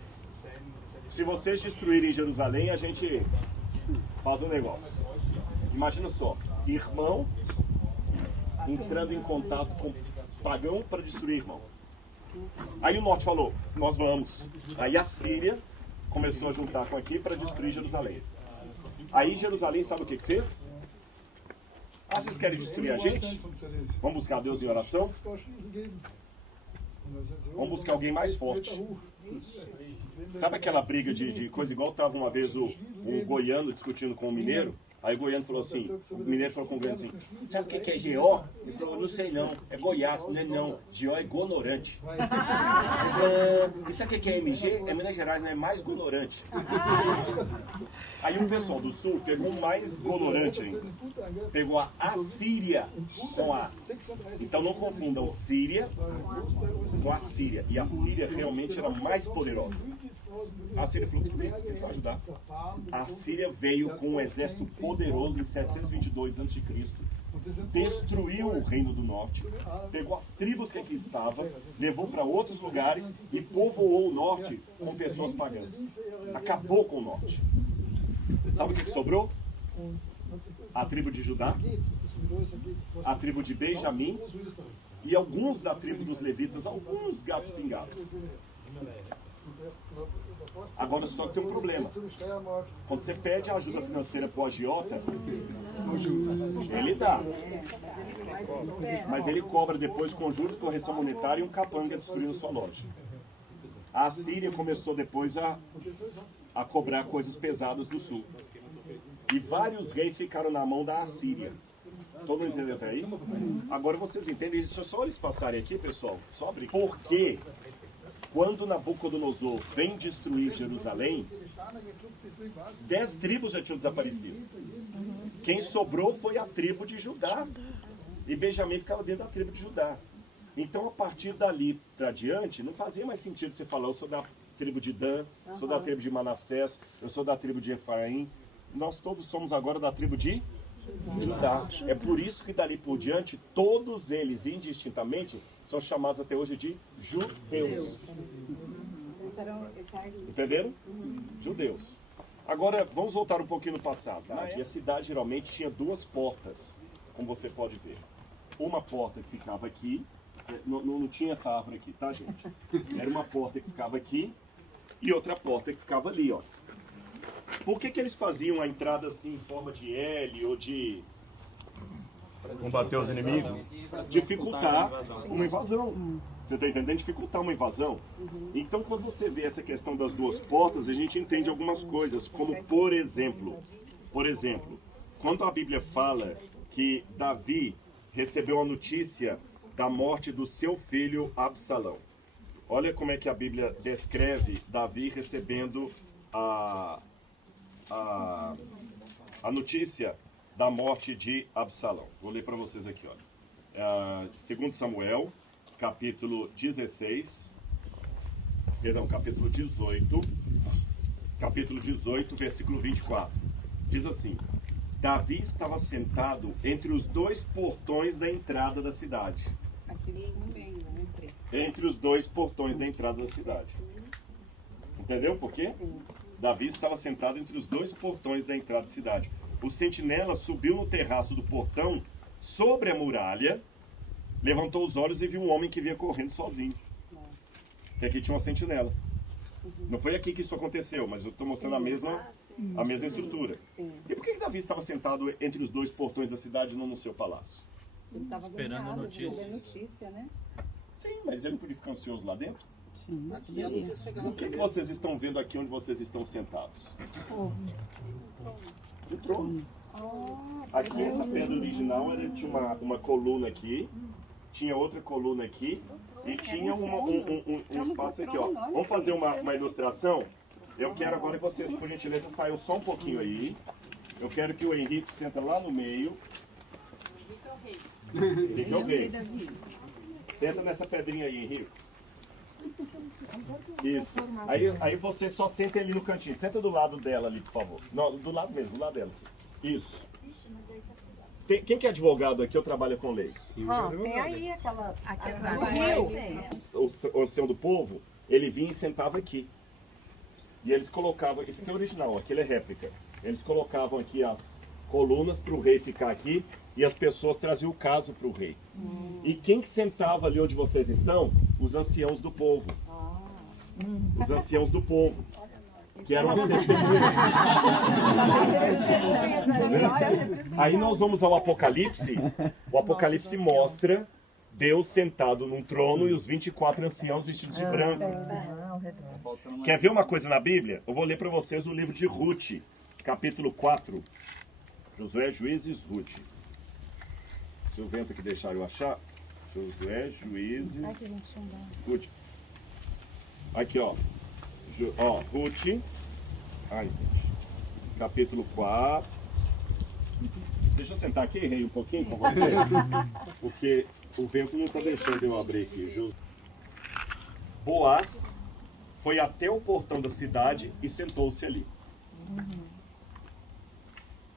Se vocês destruírem Jerusalém, a gente faz um negócio. Imagina só, irmão entrando em contato com pagão para destruir irmão. Aí o norte falou, nós vamos. Aí a Síria começou a juntar com aqui para destruir Jerusalém. Aí Jerusalém, sabe o que fez? Ah, vocês querem destruir a gente? Vamos buscar Deus em oração? Vamos buscar alguém mais forte. Sabe aquela briga de coisa igual? Estava uma vez o goiano discutindo com o mineiro. Aí o goiano falou assim, o mineiro falou com o goiano assim, sabe o que é GO? Ele falou, não sei não, é Goiás, não é não, GO é gonorante. Ele falou, e sabe o que é MG? É Minas Gerais, não é mais gonorante. Aí o pessoal do sul pegou mais gonorante ainda, pegou a Assíria com A. Então não confundam Síria com a Síria, e a Síria realmente era mais poderosa. A Síria falou, tudo bem, deixa eu ajudar. A Síria veio com um exército poderoso em 722 a.C., destruiu o reino do norte, pegou as tribos que aqui estavam, levou para outros lugares e povoou o norte com pessoas pagãs. Acabou com o norte. Sabe o que sobrou? A tribo de Judá, a tribo de Benjamim e alguns da tribo dos levitas, alguns gatos pingados. Agora só que tem um problema. Quando você pede a ajuda financeira para o agiota, ele dá. Mas ele cobra depois com juros, correção monetária e um capanga destruindo sua loja. A Assíria começou depois a cobrar coisas pesadas do sul. E vários reis ficaram na mão da Assíria. Todo mundo entendeu até aí? Agora vocês entendem, deixa só eles passarem aqui, pessoal. Só abrir. Porque quando Nabucodonosor vem destruir Jerusalém, 10 tribos já tinham desaparecido. Quem sobrou foi a tribo de Judá. E Benjamim ficava dentro da tribo de Judá. Então, a partir dali para diante, não fazia mais sentido você falar, eu sou da tribo de Dan, sou da tribo de Manassés, eu sou da tribo de Efraim. Nós todos somos agora da tribo de Judá. É por isso que dali por diante, todos eles, indistintamente, são chamados até hoje de judeus. Entenderam? Judeus. Agora, vamos voltar um pouquinho no passado. E a cidade geralmente tinha duas portas, como você pode ver. Uma porta que ficava aqui, não tinha essa árvore aqui, tá, gente? Era uma porta que ficava aqui e outra porta que ficava ali, ó. Por que eles faziam a entrada assim em forma de L ou de combater os inimigos? Dificultar uma invasão. Você está entendendo? Dificultar uma invasão. Então, quando você vê essa questão das duas portas, a gente entende algumas coisas, como por exemplo, quando a Bíblia fala que Davi recebeu a notícia da morte do seu filho Absalão. Olha como é que a Bíblia descreve Davi recebendo a notícia da morte de Absalão. Vou ler para vocês aqui, olha. 2 Samuel, capítulo 18, versículo 24. Diz assim: Davi estava sentado entre os dois portões da entrada da cidade. Entre os dois portões da entrada da cidade. Entendeu por quê? Davi estava sentado entre os dois portões da entrada da cidade. O sentinela subiu no terraço do portão, sobre a muralha, levantou os olhos e viu um homem que vinha correndo sozinho. Que aqui tinha uma sentinela. Não foi aqui que isso aconteceu, mas eu estou mostrando a mesma estrutura. E por que Davi estava sentado entre os dois portões da cidade e não no seu palácio? Ele estava Esperando a notícia. notícia, né? Sim, mas ele não podia ficar ansioso lá dentro? Aqui eu não tinha chegado. O que vocês estão vendo aqui onde vocês estão sentados? O trono. Aqui essa pedra original tinha uma coluna aqui, tinha outra coluna aqui e tinha um espaço aqui, ó. Vamos fazer uma ilustração? Eu quero agora que vocês, por gentileza, saiam só um pouquinho aí. Eu quero que o Henrique senta lá no meio. Henrique é o rei. Senta nessa pedrinha aí, Henrique. Isso. Aí você só senta ali no cantinho. Senta do lado dela ali, por favor. Não, do lado mesmo, do lado dela. Isso. Quem que é advogado aqui ou trabalha com leis? Tem aí aquela... O ancião do povo, ele vinha e sentava aqui. E eles colocavam... Esse aqui é original, aquele é réplica. Eles colocavam aqui as colunas para o rei ficar aqui e as pessoas traziam o caso para o rei. E quem que sentava ali onde vocês estão? Os anciãos do povo. Os anciãos do povo. Que eram as testemunhas. Aí nós vamos ao Apocalipse. O Apocalipse mostra Deus sentado num trono e os 24 anciãos vestidos de branco. Quer ver uma coisa na Bíblia? Eu vou ler para vocês o livro de Ruth, capítulo 4. Josué, Juízes, Ruth. Se o vento aqui deixar eu achar. Josué, Juízes, Ruth. Aqui, ó. Ruth. Ai, capítulo 4. Deixa eu sentar aqui, rei, um pouquinho com você. Porque o vento não está deixando eu abrir aqui. Boaz foi até o portão da cidade e sentou-se ali.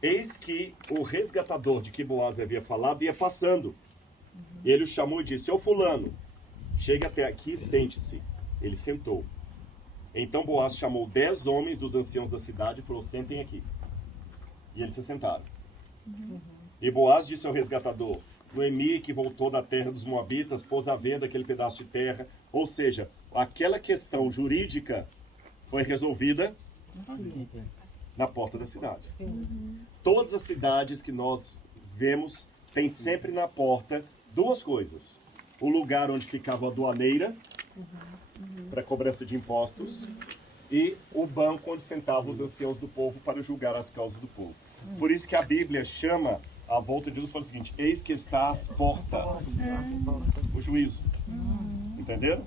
Eis que o resgatador de que Boaz havia falado ia passando. Ele o chamou e disse: "Ô fulano, chegue até aqui e sente-se." Ele sentou. Então Boaz chamou 10 homens dos anciãos da cidade e falou: "Sentem aqui." E eles se sentaram. E Boaz disse ao resgatador: "Noemi, que voltou da terra dos Moabitas, pôs à venda aquele pedaço de terra." Ou seja, aquela questão jurídica foi resolvida na porta da cidade. Todas as cidades que nós vemos têm sempre na porta duas coisas: o lugar onde ficava a aduaneira para cobrança de impostos e o banco onde sentavam os anciãos do povo para julgar as causas do povo. Por isso que a Bíblia chama a volta de Jesus, fala o seguinte: eis que está às portas o juízo. Entenderam?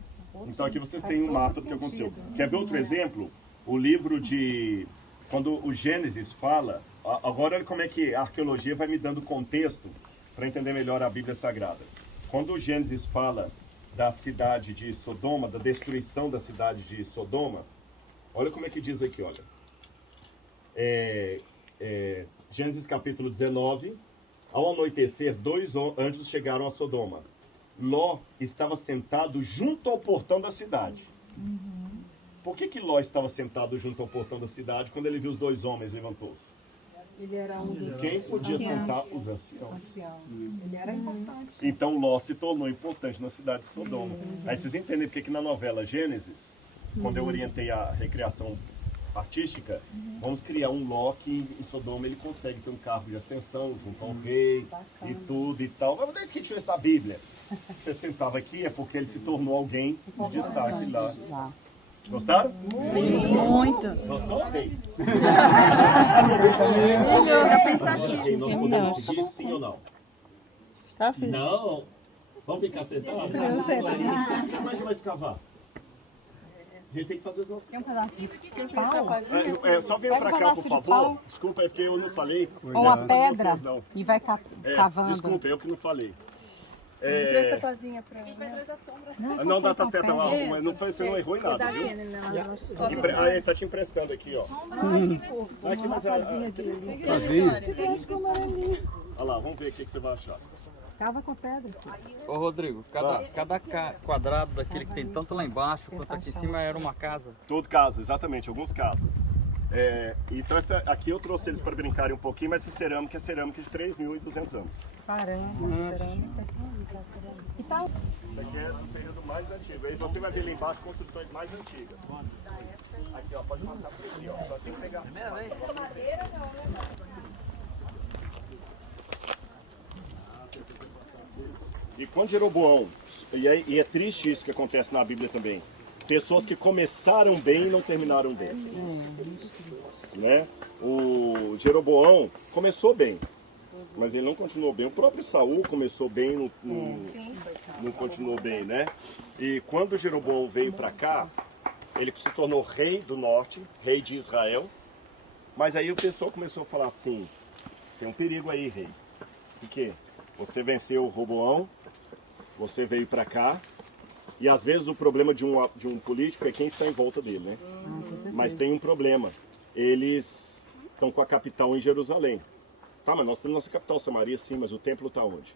Então aqui vocês têm um mapa do que aconteceu. Quer ver outro exemplo? O livro de... Quando o Gênesis fala... Agora olha como é que a arqueologia vai me dando contexto para entender melhor a Bíblia Sagrada. Quando o Gênesis fala da cidade de Sodoma, da destruição da cidade de Sodoma, olha como é que diz aqui, olha. Gênesis capítulo 19. Ao anoitecer, 2 anjos chegaram a Sodoma. Ló estava sentado junto ao portão da cidade. Por que Ló estava sentado junto ao portão da cidade quando ele viu os 2 homens? Levantou-se. Ele era um dos Quem podia sentar? Os anciãos. Ele era importante. Então Ló se tornou importante na cidade de Sodoma. Aí vocês entendem porque que na novela Gênesis, quando eu orientei a recriação artística, vamos criar um Ló que em Sodoma ele consegue ter um cargo de ascensão junto ao rei e tudo e tal. Mas desde que tinha isso na Bíblia, você sentava aqui é porque ele se tornou alguém de destaque lá. Gostaram? Muito. Gostou? Rei? Fica pensativo. Ok, nós podemos seguir sim ou não? Não. Vamos ficar sentados? Quem mais vai escavar? A gente tem que fazer as nossas... Só venha pra cá, por favor. Desculpa, é porque eu não falei. Ou uma pedra Vocês, não. e vai cavando. Desculpa, eu que não falei. Empresta a pazinha pra ela. Não dá, tá certo, mas não foi, você não errou em nada, viu? Ele tá te emprestando aqui, ó. Aqui, mas olha lá, vamos ver o que você vai achar. Cava com a pedra. Ô Rodrigo, cada quadrado daquele que tem tanto lá embaixo quanto aqui em cima era uma casa. Todo casa, exatamente, alguns casas. Então aqui eu trouxe eles para brincarem um pouquinho, mas essa cerâmica é cerâmica de 3.200 anos. Caramba, cerâmica. E tá... Isso aqui é do período mais antigo. Aí você vai ver lá embaixo construções mais antigas. Aqui, ó, pode passar por aqui, ó. Só tem que pegar. E quando Jeroboão, e é triste isso que acontece na Bíblia também, pessoas que começaram bem e não terminaram bem. Né? O Jeroboão começou bem, mas ele não continuou bem. O próprio Saul começou bem, não continuou bem, né? E quando Jeroboão veio para cá, ele se tornou rei do norte, rei de Israel. Mas aí o pessoal começou a falar assim, tem um perigo aí, rei. Por quê? Você venceu o Roboão, você veio para cá, e às vezes o problema de um político é quem está em volta dele, né? Mas tem um problema. Eles estão com a capital em Jerusalém. Tá, mas nós temos nossa capital, Samaria, sim, mas o templo está onde?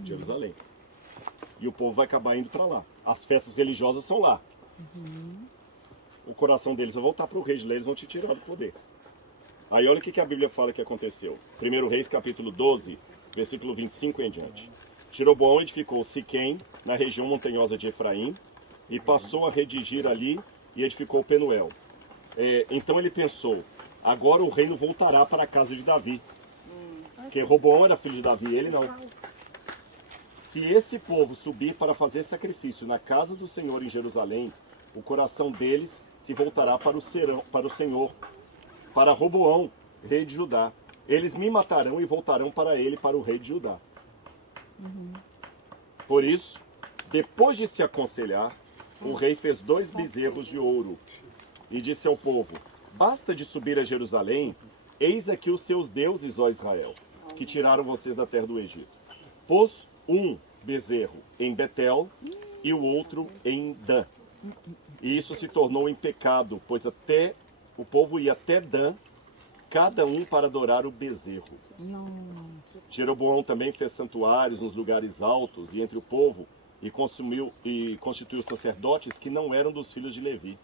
Em Jerusalém. E o povo vai acabar indo para lá. As festas religiosas são lá. O coração deles vai voltar para o rei de lá, eles vão te tirar do poder. Aí olha o que a Bíblia fala que aconteceu. 1 Reis, capítulo 12, versículo 25 em diante. Jeroboão edificou Siquém, na região montanhosa de Efraim, e passou a redigir ali e edificou Penuel. Então ele pensou, agora o reino voltará para a casa de Davi. Porque Roboão era filho de Davi, ele não. Se esse povo subir para fazer sacrifício na casa do Senhor em Jerusalém, o coração deles se voltará para o Senhor, para Roboão, rei de Judá. Eles me matarão e voltarão para ele, para o rei de Judá. Por isso, depois de se aconselhar, o rei fez 2 bezerros de ouro e disse ao povo, basta de subir a Jerusalém, eis aqui os seus deuses, ó Israel, que tiraram vocês da terra do Egito. Pôs um bezerro em Betel e o outro em Dan. E isso se tornou em pecado, pois até o povo ia até Dan, cada um para adorar o bezerro. Jeroboão também fez santuários nos lugares altos e entre o povo e constituiu sacerdotes que não eram dos filhos de Levi.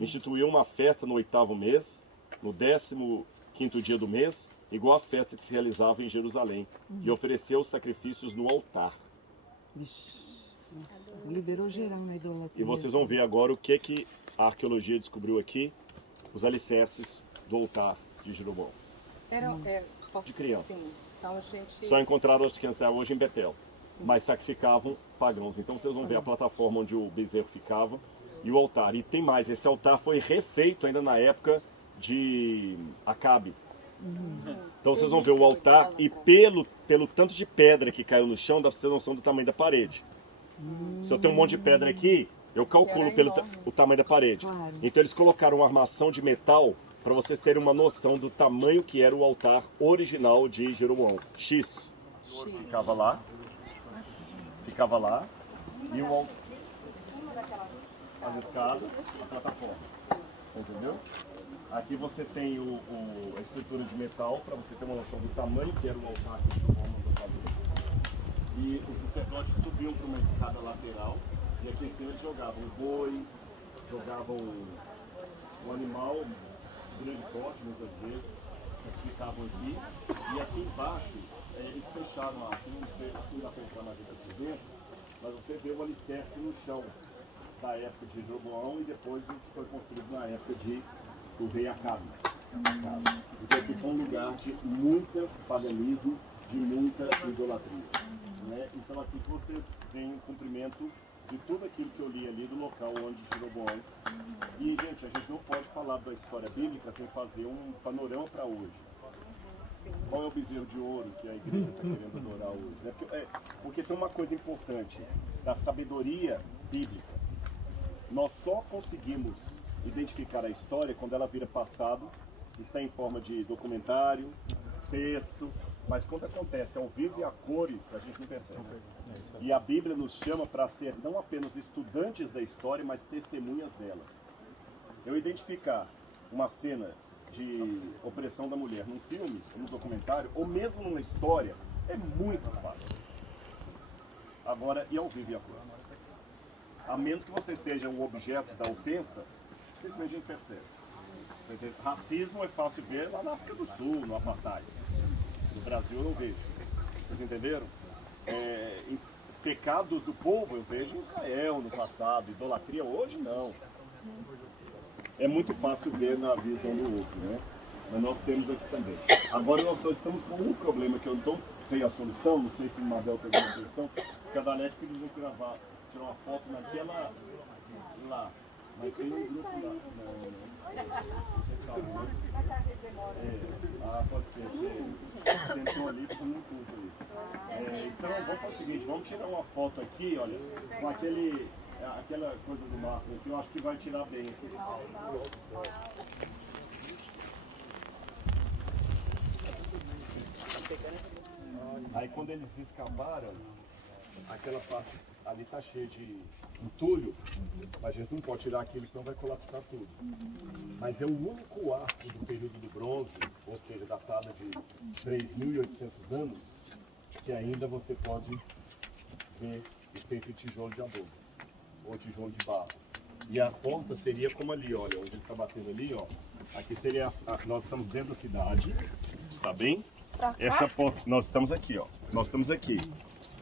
Instituiu uma festa no 8º mês, no 15º dia do mês, igual à festa que se realizava em Jerusalém, e ofereceu sacrifícios no altar. Liberou geral na idolatria. E vocês vão ver agora o que a arqueologia descobriu aqui, os alicerces do altar de Jeroboão. De criança. Sim. Então a gente... Só encontraram as crianças hoje em Betel, mas sacrificavam pagãos. Então vocês vão ver a plataforma onde o bezerro ficava e o altar. E tem mais, esse altar foi refeito ainda na época de Acabe. Então vocês vão ver o altar e pelo tanto de pedra que caiu no chão, dá pra você ter noção do tamanho da parede. Se eu tenho um monte de pedra aqui, eu calculo pelo o tamanho da parede. Então eles colocaram uma armação de metal para vocês terem uma noção do tamanho que era o altar original de Jeroboão. X. Ficava lá e o altar, as escadas, a plataforma. Entendeu? Aqui você tem a estrutura de metal, para você ter uma noção do tamanho que era o altar que Jeroboão mandou fazer. E os sacerdotes subiam para uma escada lateral e aqui em cima eles jogavam o boi, jogavam o animal de grande porte, muitas vezes, sacrificavam aqui. E aqui embaixo, eles fecharam aqui, não dá para entrar mais aqui dentro, mas você vê o alicerce no chão da época de Jeroboão e depois o que foi construído na época do rei Acabe. Então aqui foi um lugar de muito paganismo, de muita idolatria. Né? Então aqui que vocês veem o cumprimento de tudo aquilo que eu li ali do local onde Jeroboão. E, gente, a gente não pode falar da história bíblica sem fazer um panorama para hoje. Qual é o bezerro de ouro que a igreja está querendo adorar hoje? Né? Porque tem uma coisa importante da sabedoria bíblica. Nós só conseguimos identificar a história quando ela vira passado, está em forma de documentário, texto, mas quando acontece ao vivo e a cores, a gente não percebe. E a Bíblia nos chama para ser não apenas estudantes da história, mas testemunhas dela. Eu identificar uma cena de opressão da mulher num filme, num documentário, ou mesmo numa história, é muito fácil. Agora, e ao vivo e a cores? A menos que você seja um objeto da ofensa, dificilmente a gente percebe. Racismo é fácil ver lá na África do Sul, no apartheid. No Brasil eu não vejo. Vocês entenderam? Pecados do povo eu vejo em Israel no passado, idolatria hoje não. É muito fácil ver na visão do outro, né? Mas nós temos aqui também. Agora nós só estamos com um problema que eu não sei a solução, não sei se o Mabel tem alguma solução, que a Danete pediu tirar uma foto naquela lá. Mas tem um grupo lá. Pode ser. Sentou ali com um tudo ali. Então vamos fazer o seguinte, vamos tirar uma foto aqui, olha, com aquela coisa do Marco, que eu acho que vai tirar bem aqui. Aí quando eles escaparam, aquela parte ali tá cheia de entulho, a gente não pode tirar aquilo, senão vai colapsar tudo. Mas é o único arco do período do bronze, ou seja, datada de 3.800 anos, que ainda você pode ver feito em tijolo de adobe, ou tijolo de barro. E a porta seria como ali, olha, onde ele está batendo ali, ó. Aqui seria, nós estamos dentro da cidade, tá bem? Essa porta, nós estamos aqui, ó. Nós estamos aqui.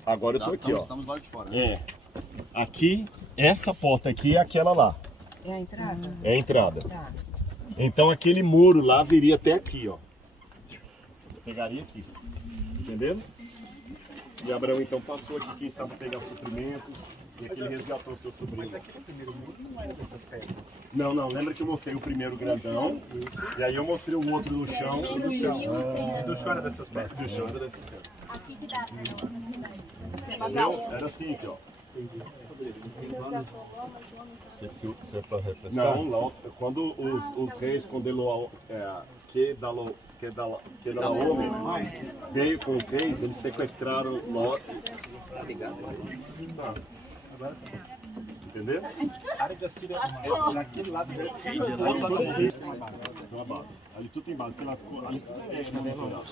Agora eu tô aqui, ó. Estamos lá de fora. Né? Aqui, essa porta aqui é aquela lá. É a entrada? É a entrada. Tá. Então aquele muro lá viria até aqui, ó. Eu pegaria aqui. Entendeu? E Abraão então passou aqui, quem sabe pegar suprimentos. E aqui ele resgatou seu sobrinho. Mas aqui no primeiro muro não era dessas pedras. Não, lembra que eu mostrei o primeiro grandão, e aí eu mostrei o outro no chão. E do chão era dessas pedras. Do chão era dessas pedras. Aqui que dá, Entendeu? Era assim aqui, ó. Não, quando os reis, quando Kedalaomer veio com os reis, eles sequestraram Ló. Entendeu? A área da Síria é naquele lado da Síria. Tem uma base. Ali tudo tem base. Ali tudo é litoral.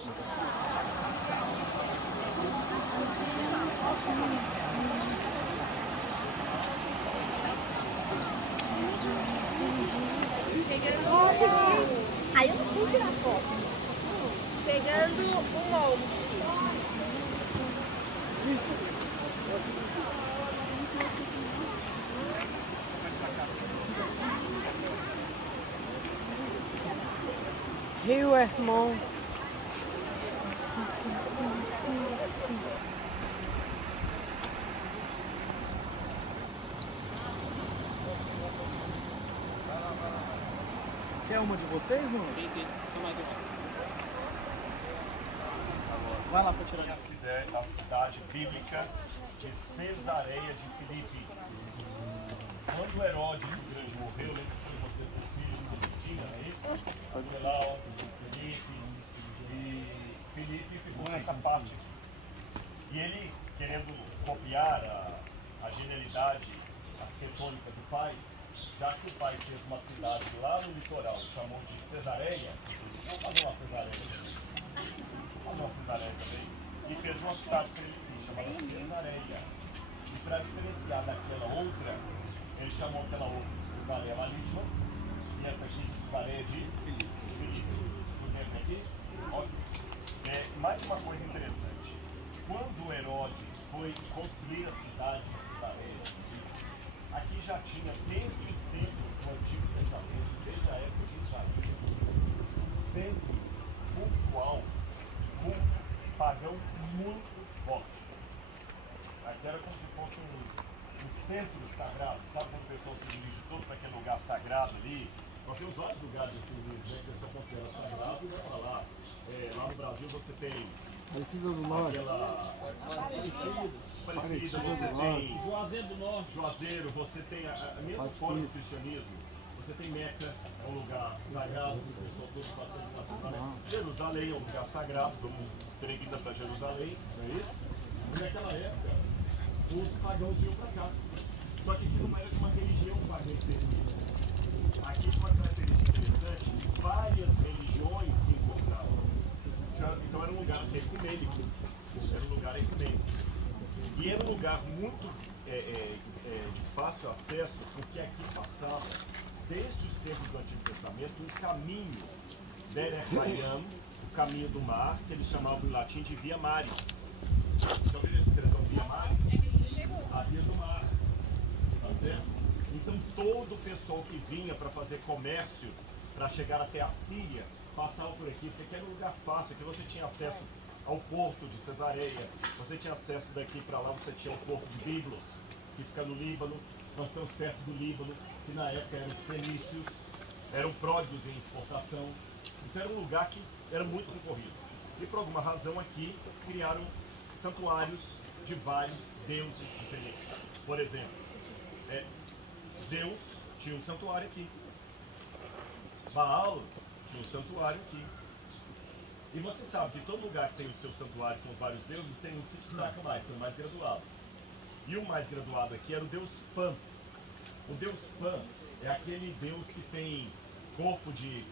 Aí eu não sei tirar foto. Pegando um monte. Rio Hermon. Quer uma de vocês, não? Sim, só mais uma. Vai lá para tirar A cidade bíblica de Cesareia de Filipe. Quando Herodes o Grande morreu, lembra que você dos filhos que ele tinha, não é isso? Aguelau, Filipe, e Filipe ficou nessa parte aqui. E ele, querendo copiar a genialidade arquitetônica do pai, já que o pai fez uma cidade lá no litoral, chamou de Cesareia, vamos fazer uma Cesareia também. Vamos fazer uma Cesareia também. E fez uma cidade para ele chamada Cesareia. E para diferenciar daquela outra, ele chamou aquela outra de Cesareia Marítima e essa aqui de Cesareia de Filipe. Tudo bem aqui? Ótimo. Mais uma coisa interessante. Quando Herodes foi construir a cidade de Cesareia, aqui já tinha, desde os tempos do Antigo Testamento, desde a época de Isaías, um centro cultural, de culto pagão muito forte. Aqui era como se fosse um centro sagrado. Sabe quando o pessoal se dirige todo para aquele lugar sagrado ali? Nós temos vários lugares assim, né, que o pessoal considera sagrado e vai para lá. Lá no Brasil você tem Aparecida do Norte. Aparecida, você tem Juazeiro do Norte, Juazeiro, você tem mesmo fora do cristianismo, você tem Meca, é um lugar sagrado, o pessoal todo bastante passando. Jerusalém é um lugar sagrado, todo mundo peregrina para Jerusalém, não é isso? E naquela época, os pagãos iam para cá. Só que aqui não era de uma religião pagã específica. Aqui foi uma característica interessante, várias religiões se encontravam. Então era um lugar até ecumênico. Era um lugar ecumênico. E era um lugar muito de fácil fácil acesso porque aqui passava, desde os tempos do Antigo Testamento, um caminho Derech Hayam, o caminho do mar, que eles chamavam em latim de Via Maris. Já ouviram essa expressão Via Maris? A via do mar. Tá certo? Então todo o pessoal que vinha para fazer comércio, para chegar até a Síria, passava por aqui, porque aqui era um lugar fácil, aqui você tinha acesso ao porto de Cesareia, você tinha acesso daqui para lá, você tinha o porto de Biblos, que fica no Líbano. Nós estamos perto do Líbano, que na época eram os fenícios, eram pródigos em exportação. Então era um lugar que era muito concorrido. E por alguma razão aqui criaram santuários de vários deuses diferentes. Por exemplo, Zeus tinha um santuário aqui. Baal tinha um santuário aqui. E você sabe que todo lugar que tem o seu santuário com os vários deuses tem um que se destaca mais, tem o mais graduado. E o mais graduado aqui era o deus Pan. O deus Pan é aquele deus que tem corpo de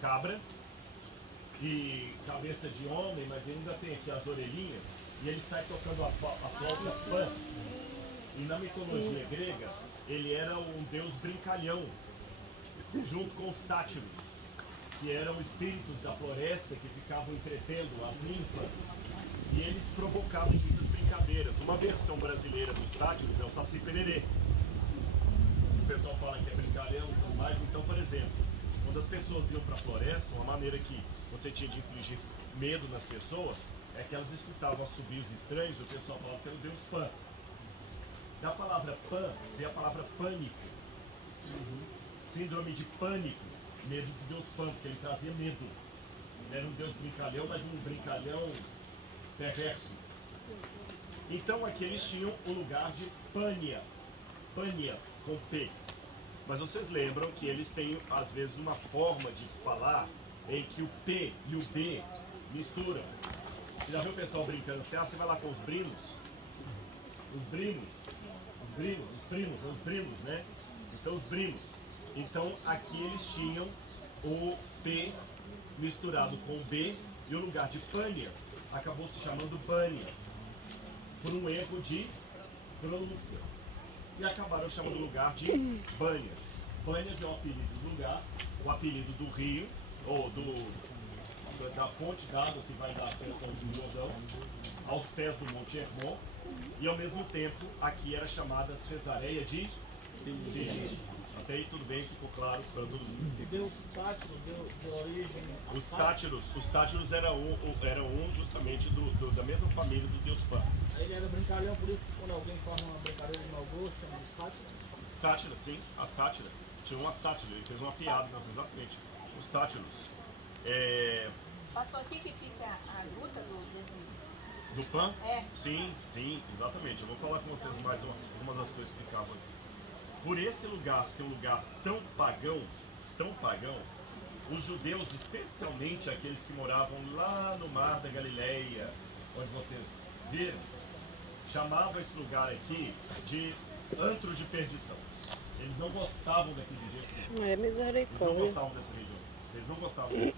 cabra e cabeça de homem, mas ainda tem aqui as orelhinhas, e ele sai tocando a flauta Pan. E na mitologia grega, ele era um deus brincalhão, junto com os sátiros, que eram espíritos da floresta que ficavam entretendo as ninfas, e eles provocavam muitas brincadeiras. Uma versão brasileira dos sátiros é o Saci Pererê. O pessoal fala que é brincalhão e tudo mais. Então, por exemplo, quando as pessoas iam para a floresta, uma maneira que você tinha de infligir medo nas pessoas é que elas escutavam assobios estranhos, e o pessoal falava que era o deus Pan. Da palavra Pan vem a palavra pânico. Síndrome de pânico, medo do deus Pan, porque ele trazia medo. Ele era um deus brincalhão, mas um brincalhão perverso. Então aqui eles tinham o lugar de Pânias com P. Mas vocês lembram que eles têm às vezes uma forma de falar em que o P e o B misturam. Você já viu o pessoal brincando assim? Você vai lá com os primos? Os primos, né? Então os primos. Então aqui eles tinham o P misturado com o B, e o lugar de Pânias acabou se chamando Bânias, por um erro de pronúncia. E acabaram chamando o lugar de Bânias. Bânias é o apelido do lugar, o apelido do rio, ou da fonte d'água que vai dar acesso ao Rio Jordão, aos pés do Monte Hermon, e ao mesmo tempo aqui era chamada Cesareia de Filipe. Até aí tudo bem, ficou claro para todo mundo. E deu sátiro, deu origem. Os sátiros era um justamente da mesma família do deus Pan. Aí ele era brincalhão, por isso que quando alguém forma uma brincadeira de mau gosto, chama de sátiro. Sátira, sim, a sátira. Tinha uma sátira, ele fez uma piada, mas exatamente. Os sátiros. Passou aqui que fica a gruta Do Pan? É. Sim, exatamente. Eu vou falar com vocês mais algumas das coisas que ficavam aqui. Por esse lugar ser um lugar tão pagão, os judeus, especialmente aqueles que moravam lá no Mar da Galileia, onde vocês viram, chamavam esse lugar aqui de antro de perdição. Eles não gostavam daquele jeito. Eles não gostavam dessa região. Eles não gostavam.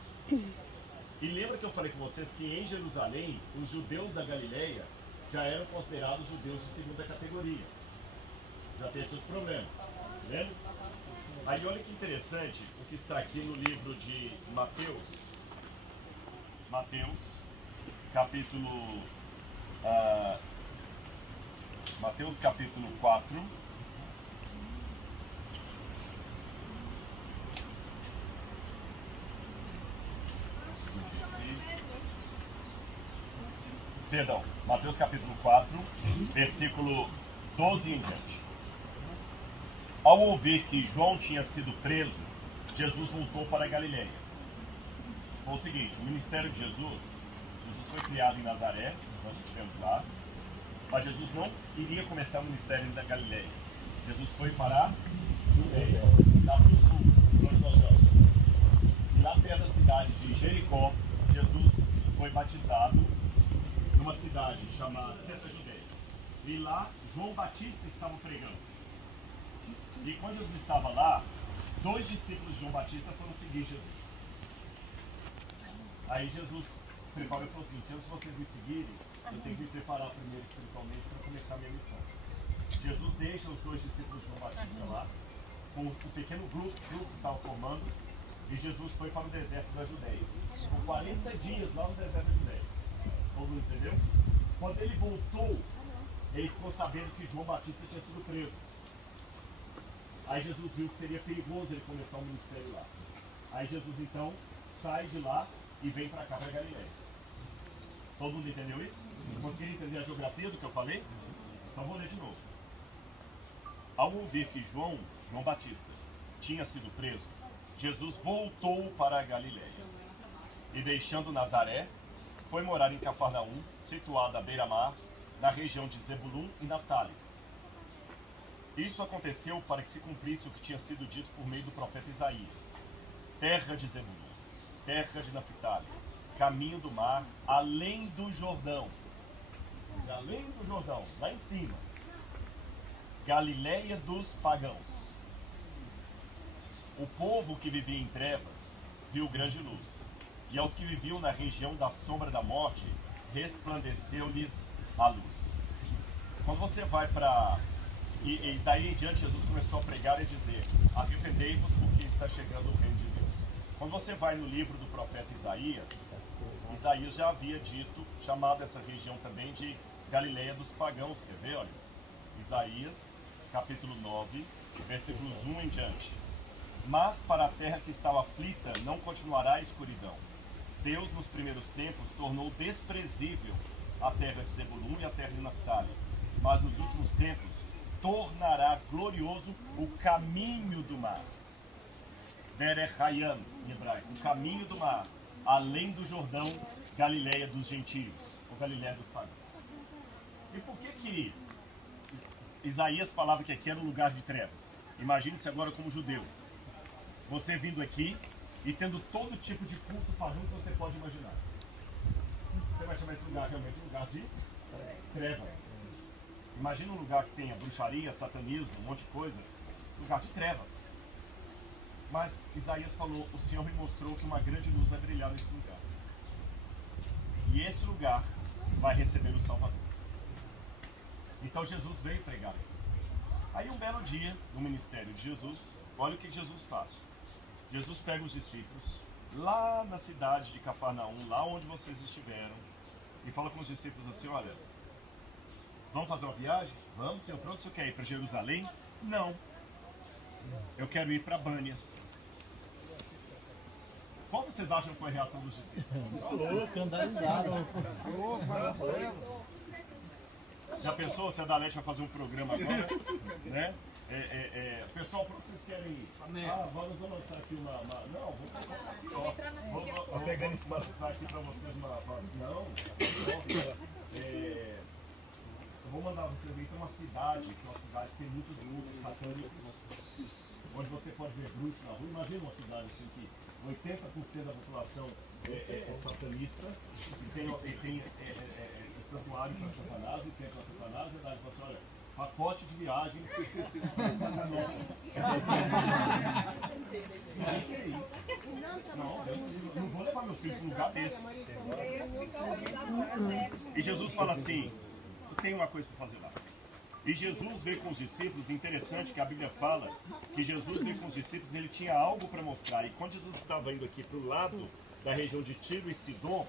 E lembra que eu falei com vocês que em Jerusalém, os judeus da Galileia já eram considerados judeus de segunda categoria. Já tem esse outro problema, lembra? Aí olha que interessante o que está aqui no livro de Mateus. Mateus capítulo 4. Perdão, Mateus capítulo 4, versículo 12 em diante. Ao ouvir que João tinha sido preso, Jesus voltou para a Galileia. Foi o seguinte, o ministério de Jesus foi criado em Nazaré, nós estivemos lá, mas Jesus não iria começar o ministério da Galileia. Jesus foi para a Judeia, lá para o sul, onde nós vamos. E lá perto da cidade de Jericó, Jesus foi batizado numa cidade chamada Certa Judeia. E lá João Batista estava pregando. E quando Jesus estava lá, 2 discípulos de João Batista foram seguir Jesus. Aí Jesus preparou e falou assim: antes de vocês me seguirem, eu tenho que me preparar primeiro espiritualmente para começar a minha missão. Jesus deixa os 2 discípulos de João Batista lá, com o pequeno grupo que estava formando, e Jesus foi para o deserto da Judéia. Ficou 40 dias lá no deserto da Judéia. Todo mundo entendeu? Quando ele voltou, ele ficou sabendo que João Batista tinha sido preso. Aí Jesus viu que seria perigoso ele começar um ministério lá. Aí Jesus então sai de lá e vem para cá, para Galileia. Todo mundo entendeu isso? Conseguiram entender a geografia do que eu falei? Então vou ler de novo. Ao ouvir que João Batista tinha sido preso, Jesus voltou para a Galileia. E deixando Nazaré, foi morar em Cafarnaum, situada à beira-mar, na região de Zebulun e Naftali. Isso aconteceu para que se cumprisse o que tinha sido dito por meio do profeta Isaías. Terra de Zebulun, terra de Naftali, caminho do mar, além do Jordão. Além do Jordão, lá em cima. Galileia dos pagãos. O povo que vivia em trevas viu grande luz, e aos que viviam na região da sombra da morte, resplandeceu-lhes a luz. Quando você vai para... E daí em diante Jesus começou a pregar e dizer: arrependei-vos porque está chegando o reino de Deus. Quando você vai no livro do profeta Isaías, Isaías já havia dito, chamado essa região também de Galileia dos pagãos. Quer ver? Olha, Isaías capítulo 9, versículos 1 em diante. Mas para a terra que estava aflita não continuará a escuridão. Deus nos primeiros tempos tornou desprezível a terra de Zebulun e a terra de Naftali, mas nos últimos tempos tornará glorioso o caminho do mar. Derech Hayam, em hebraico, o caminho do mar, além do Jordão, Galileia dos gentios, ou Galileia dos pagãos. E por que Isaías falava que aqui era um lugar de trevas? Imagine-se agora como judeu. Você vindo aqui e tendo todo tipo de culto pagão que você pode imaginar. Você vai chamar esse lugar realmente de lugar de trevas. Imagina um lugar que tenha bruxaria, satanismo, um monte de coisa. Lugar de trevas. Mas Isaías falou: o Senhor me mostrou que uma grande luz vai brilhar nesse lugar. E esse lugar vai receber o Salvador. Então Jesus veio pregar. Aí um belo dia, no ministério de Jesus, olha o que Jesus faz. Jesus pega os discípulos, lá na cidade de Cafarnaum, lá onde vocês estiveram, e fala com os discípulos assim: olha, vamos fazer uma viagem? Vamos, Senhor. Para onde você quer ir? Para Jerusalém? Não. Eu quero ir para Bânias. Qual vocês acham que foi a reação dos discípulos? Escandalizado. Já pensou se a Dalete vai fazer um programa agora? Né? Pessoal, para onde vocês querem ir? Vamos lançar aqui uma... Não, vou pegar aqui, ó. Vou pegando esse lançar aqui para vocês uma... Não. Eu vou mandar vocês ir para uma cidade, que é uma cidade que tem muitos grupos satânicos, onde você pode ver bruxo na rua. Imagina uma cidade assim que 80% da população é satanista, e tem santuário para Satanás, e tem para Satanás, e daí fala assim: olha, pacote de viagem para Satanás. Ninguém quer ir. Não, eu não vou levar meu filho para um lugar desse. E Jesus fala assim: tem uma coisa para fazer lá. E Jesus veio com os discípulos. Interessante que a Bíblia fala que Jesus veio com os discípulos, ele tinha algo para mostrar. E quando Jesus estava indo aqui para o lado da região de Tiro e Sidom,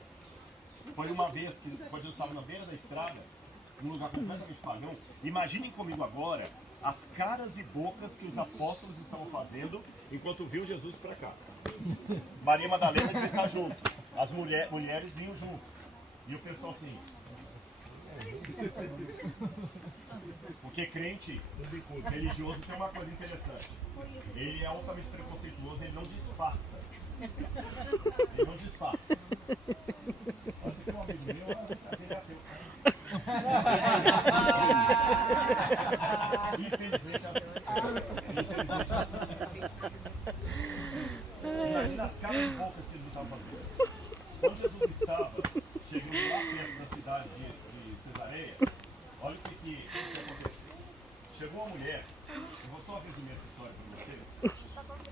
foi uma vez que, quando Jesus estava na beira da estrada, num lugar completamente pagão. Imaginem comigo agora as caras e bocas que os apóstolos estavam fazendo enquanto viu Jesus para cá. Maria Madalena devia estar junto, as mulheres vinham junto, e o pessoal assim. Porque crente religioso tem uma coisa interessante: ele é altamente preconceituoso, ele não disfarça. Ele não disfarça. Você tem um amigo meu, mas ele é ateu. Infelizmente assim. Imagina as caras e bocas que ele estava fazendo. Quando Jesus estava chegando lá perto da cidade de Cesareia, olha o que aconteceu. Chegou uma mulher, eu vou só resumir essa história para vocês,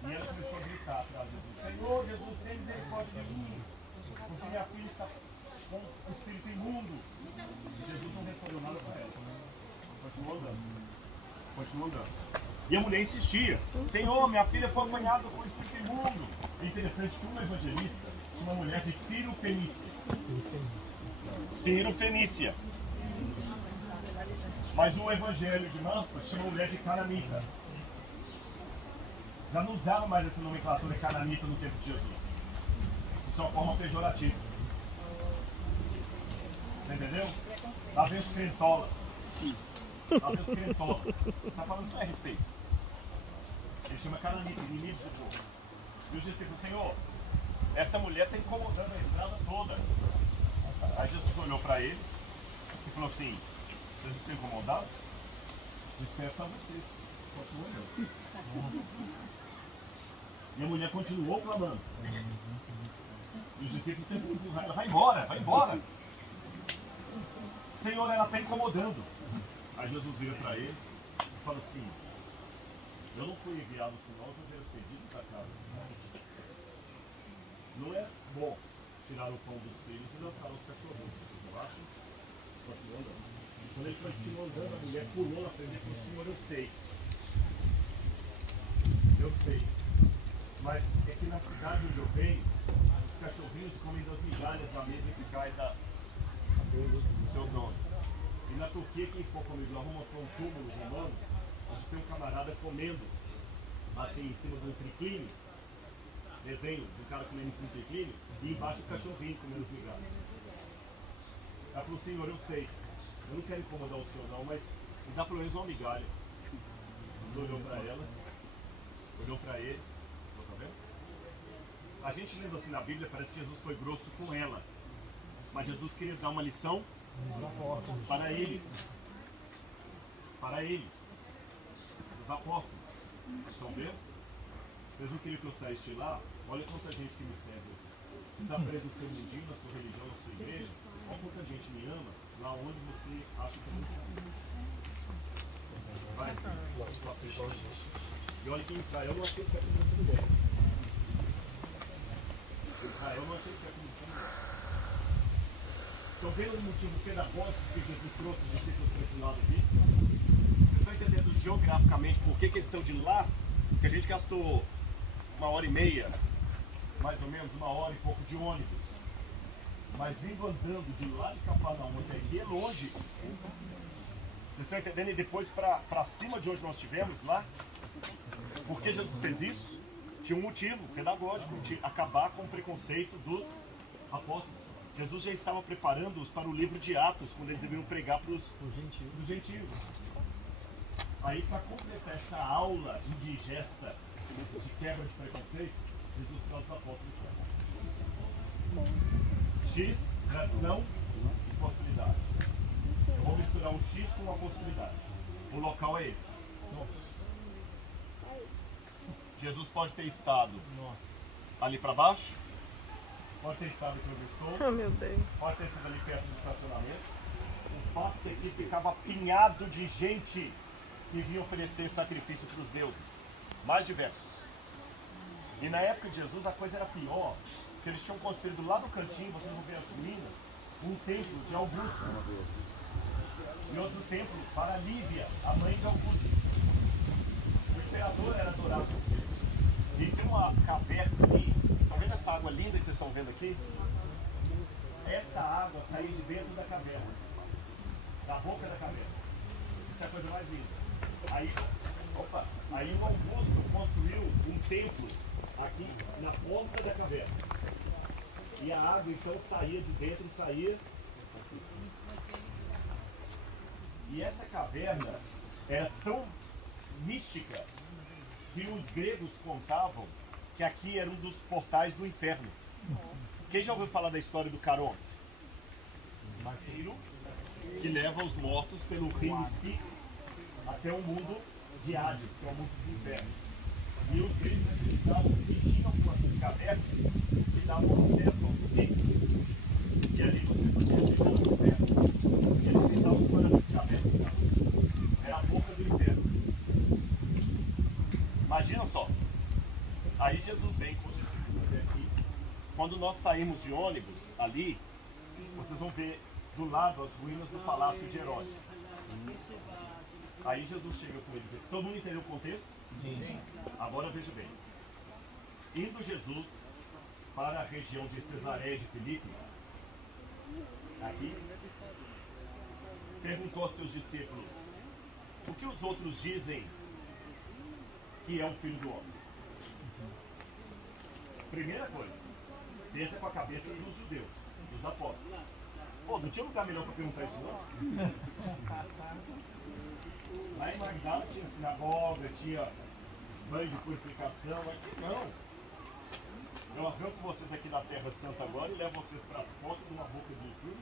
e ela começou a gritar atrás de Jesus: Senhor Jesus, tem misericórdia de mim, porque minha filha está com o espírito imundo. E Jesus não respondeu nada para ela, continuou andando. continuou andando. E a mulher insistia: Senhor, minha filha foi apanhada com o espírito imundo. É interessante que um evangelista tinha uma mulher de Ciro Fenícia. Ciro Fenícia. Mas o evangelho de Marcos tinha uma mulher de Cananita. Já não usava mais essa nomenclatura cananita no tempo de Jesus. Isso é uma forma pejorativa. Você entendeu? Lá vem os crentolas. Lá vem os crentolas. Está falando isso não é respeito. Ele chama cananita, inimigos do povo. E os discípulos: Senhor, essa mulher está incomodando a estrada toda. Aí Jesus olhou para eles e falou assim: vocês estão incomodados? Dispersa vocês. Continua olhando. E a mulher continuou clamando. E os discípulos tentam empurrar ela: vai embora, vai embora. Senhor, ela está incomodando. Aí Jesus vira para eles e fala assim: eu não fui enviado senão aos ovelhas perdidas da casa. Não é bom tirar o pão dos filhos e lançar os cachorros. Vocês não acham? Continua andando. Quando ele continuou andando, a mulher pulou na frente e falou: Senhor, eu sei. Eu sei. Mas é que na cidade onde eu venho, os cachorrinhos comem das migalhas da mesa que cai do seu dono. E na Turquia, quem for comigo lá, vou mostrar um túmulo romano, onde tem um camarada comendo, assim, em cima de um triclínio, desenho do cara comendo em cima do triclínio, e embaixo o cachorrinho comendo as migalhas. Ela falou: Senhor, eu sei, eu não quero incomodar o senhor não, mas me dá pelo menos uma migalha. Jesus olhou para ela, olhou para eles. Tá vendo? A gente lendo assim na Bíblia, parece que Jesus foi grosso com ela. Mas Jesus queria dar uma lição para eles. Para eles. Os apóstolos. Estão vendo? Vocês não queriam que eu saísse de lá? Olha quanta gente que me serve. Você está preso no seu mundinho, na sua religião, na sua igreja. Olha quanta gente me ama lá onde você acha que não está. Vai. E olha que em Israel não achei que é começando bem. Em Israel não achei que é começando bem. Estão vendo o motivo pedagógico que Jesus trouxe os discípulos para esse lado aqui? Vocês estão entendendo geograficamente por que eles são de lá? Porque a gente gastou 1h30, mais ou menos 1 hora e pouco de ônibus. Mas vindo andando de lá de Cafarnaum até aqui é longe. Vocês estão entendendo? E depois para cima de onde nós estivemos, lá, por que Jesus fez isso? Tinha um motivo pedagógico, de acabar com o preconceito dos apóstolos. Jesus já estava preparando-os para o livro de Atos, quando eles deveriam pregar para os gentios. Aí, para completar essa aula indigesta de quebra de preconceito, Jesus traz os apóstolos para cá. X, tradição e possibilidade. Eu vou misturar um X com uma possibilidade. O local é esse. Jesus pode ter estado ali para baixo, pode ter estado aqui onde eu estou, Oh, meu Deus. pode ter sido ali perto do estacionamento. O fato é que ficava apinhado de gente que vinha oferecer sacrifício para os deuses, mais diversos. E na época de Jesus a coisa era pior, porque eles tinham construído lá no cantinho, vocês vão ver as ruínas, um templo de Augusto e outro templo para Lívia, a mãe de Augusto. O imperador era adorado por Deus. E tem uma caverna ali. Estão vendo essa água linda que vocês estão vendo aqui? Essa água saía de dentro da caverna, da boca da caverna. Isso é a coisa mais linda. Aí o Augusto construiu um templo aqui na ponta da caverna. E a água então saía de dentro e saía. E essa caverna era tão mística que os gregos contavam que aqui era um dos portais do inferno. Quem já ouviu falar da história do Caronte? Um arqueiro que leva os mortos pelo rio Styx até o mundo de Hades, que é o mundo dos infernos. E os gregos acreditavam que tinham algumas cavernas que davam acesso aos Styx. E ali você podia chegar no inferno. E eles acreditavam que uma dessas cavernas era a boca do inferno. Imagina só. Aí Jesus vem com os discípulos até aqui. Quando nós saímos de ônibus ali, vocês vão ver do lado as ruínas do Palácio de Herodes. Aí Jesus chega com eles. Todo mundo entendeu o contexto? Sim. Agora veja bem. Indo Jesus para a região de Cesareia de Filipe, aqui, perguntou aos seus discípulos: o que os outros dizem que é o Filho do Homem? Primeira coisa, pensa com a cabeça dos judeus, dos apóstolos. Pô, não tinha lugar melhor para perguntar isso não? Lá em Magdala tinha sinagoga, tinha banho de purificação, aqui não. Eu arranco vocês aqui da Terra Santa agora e levo vocês para fora de uma boca de filme.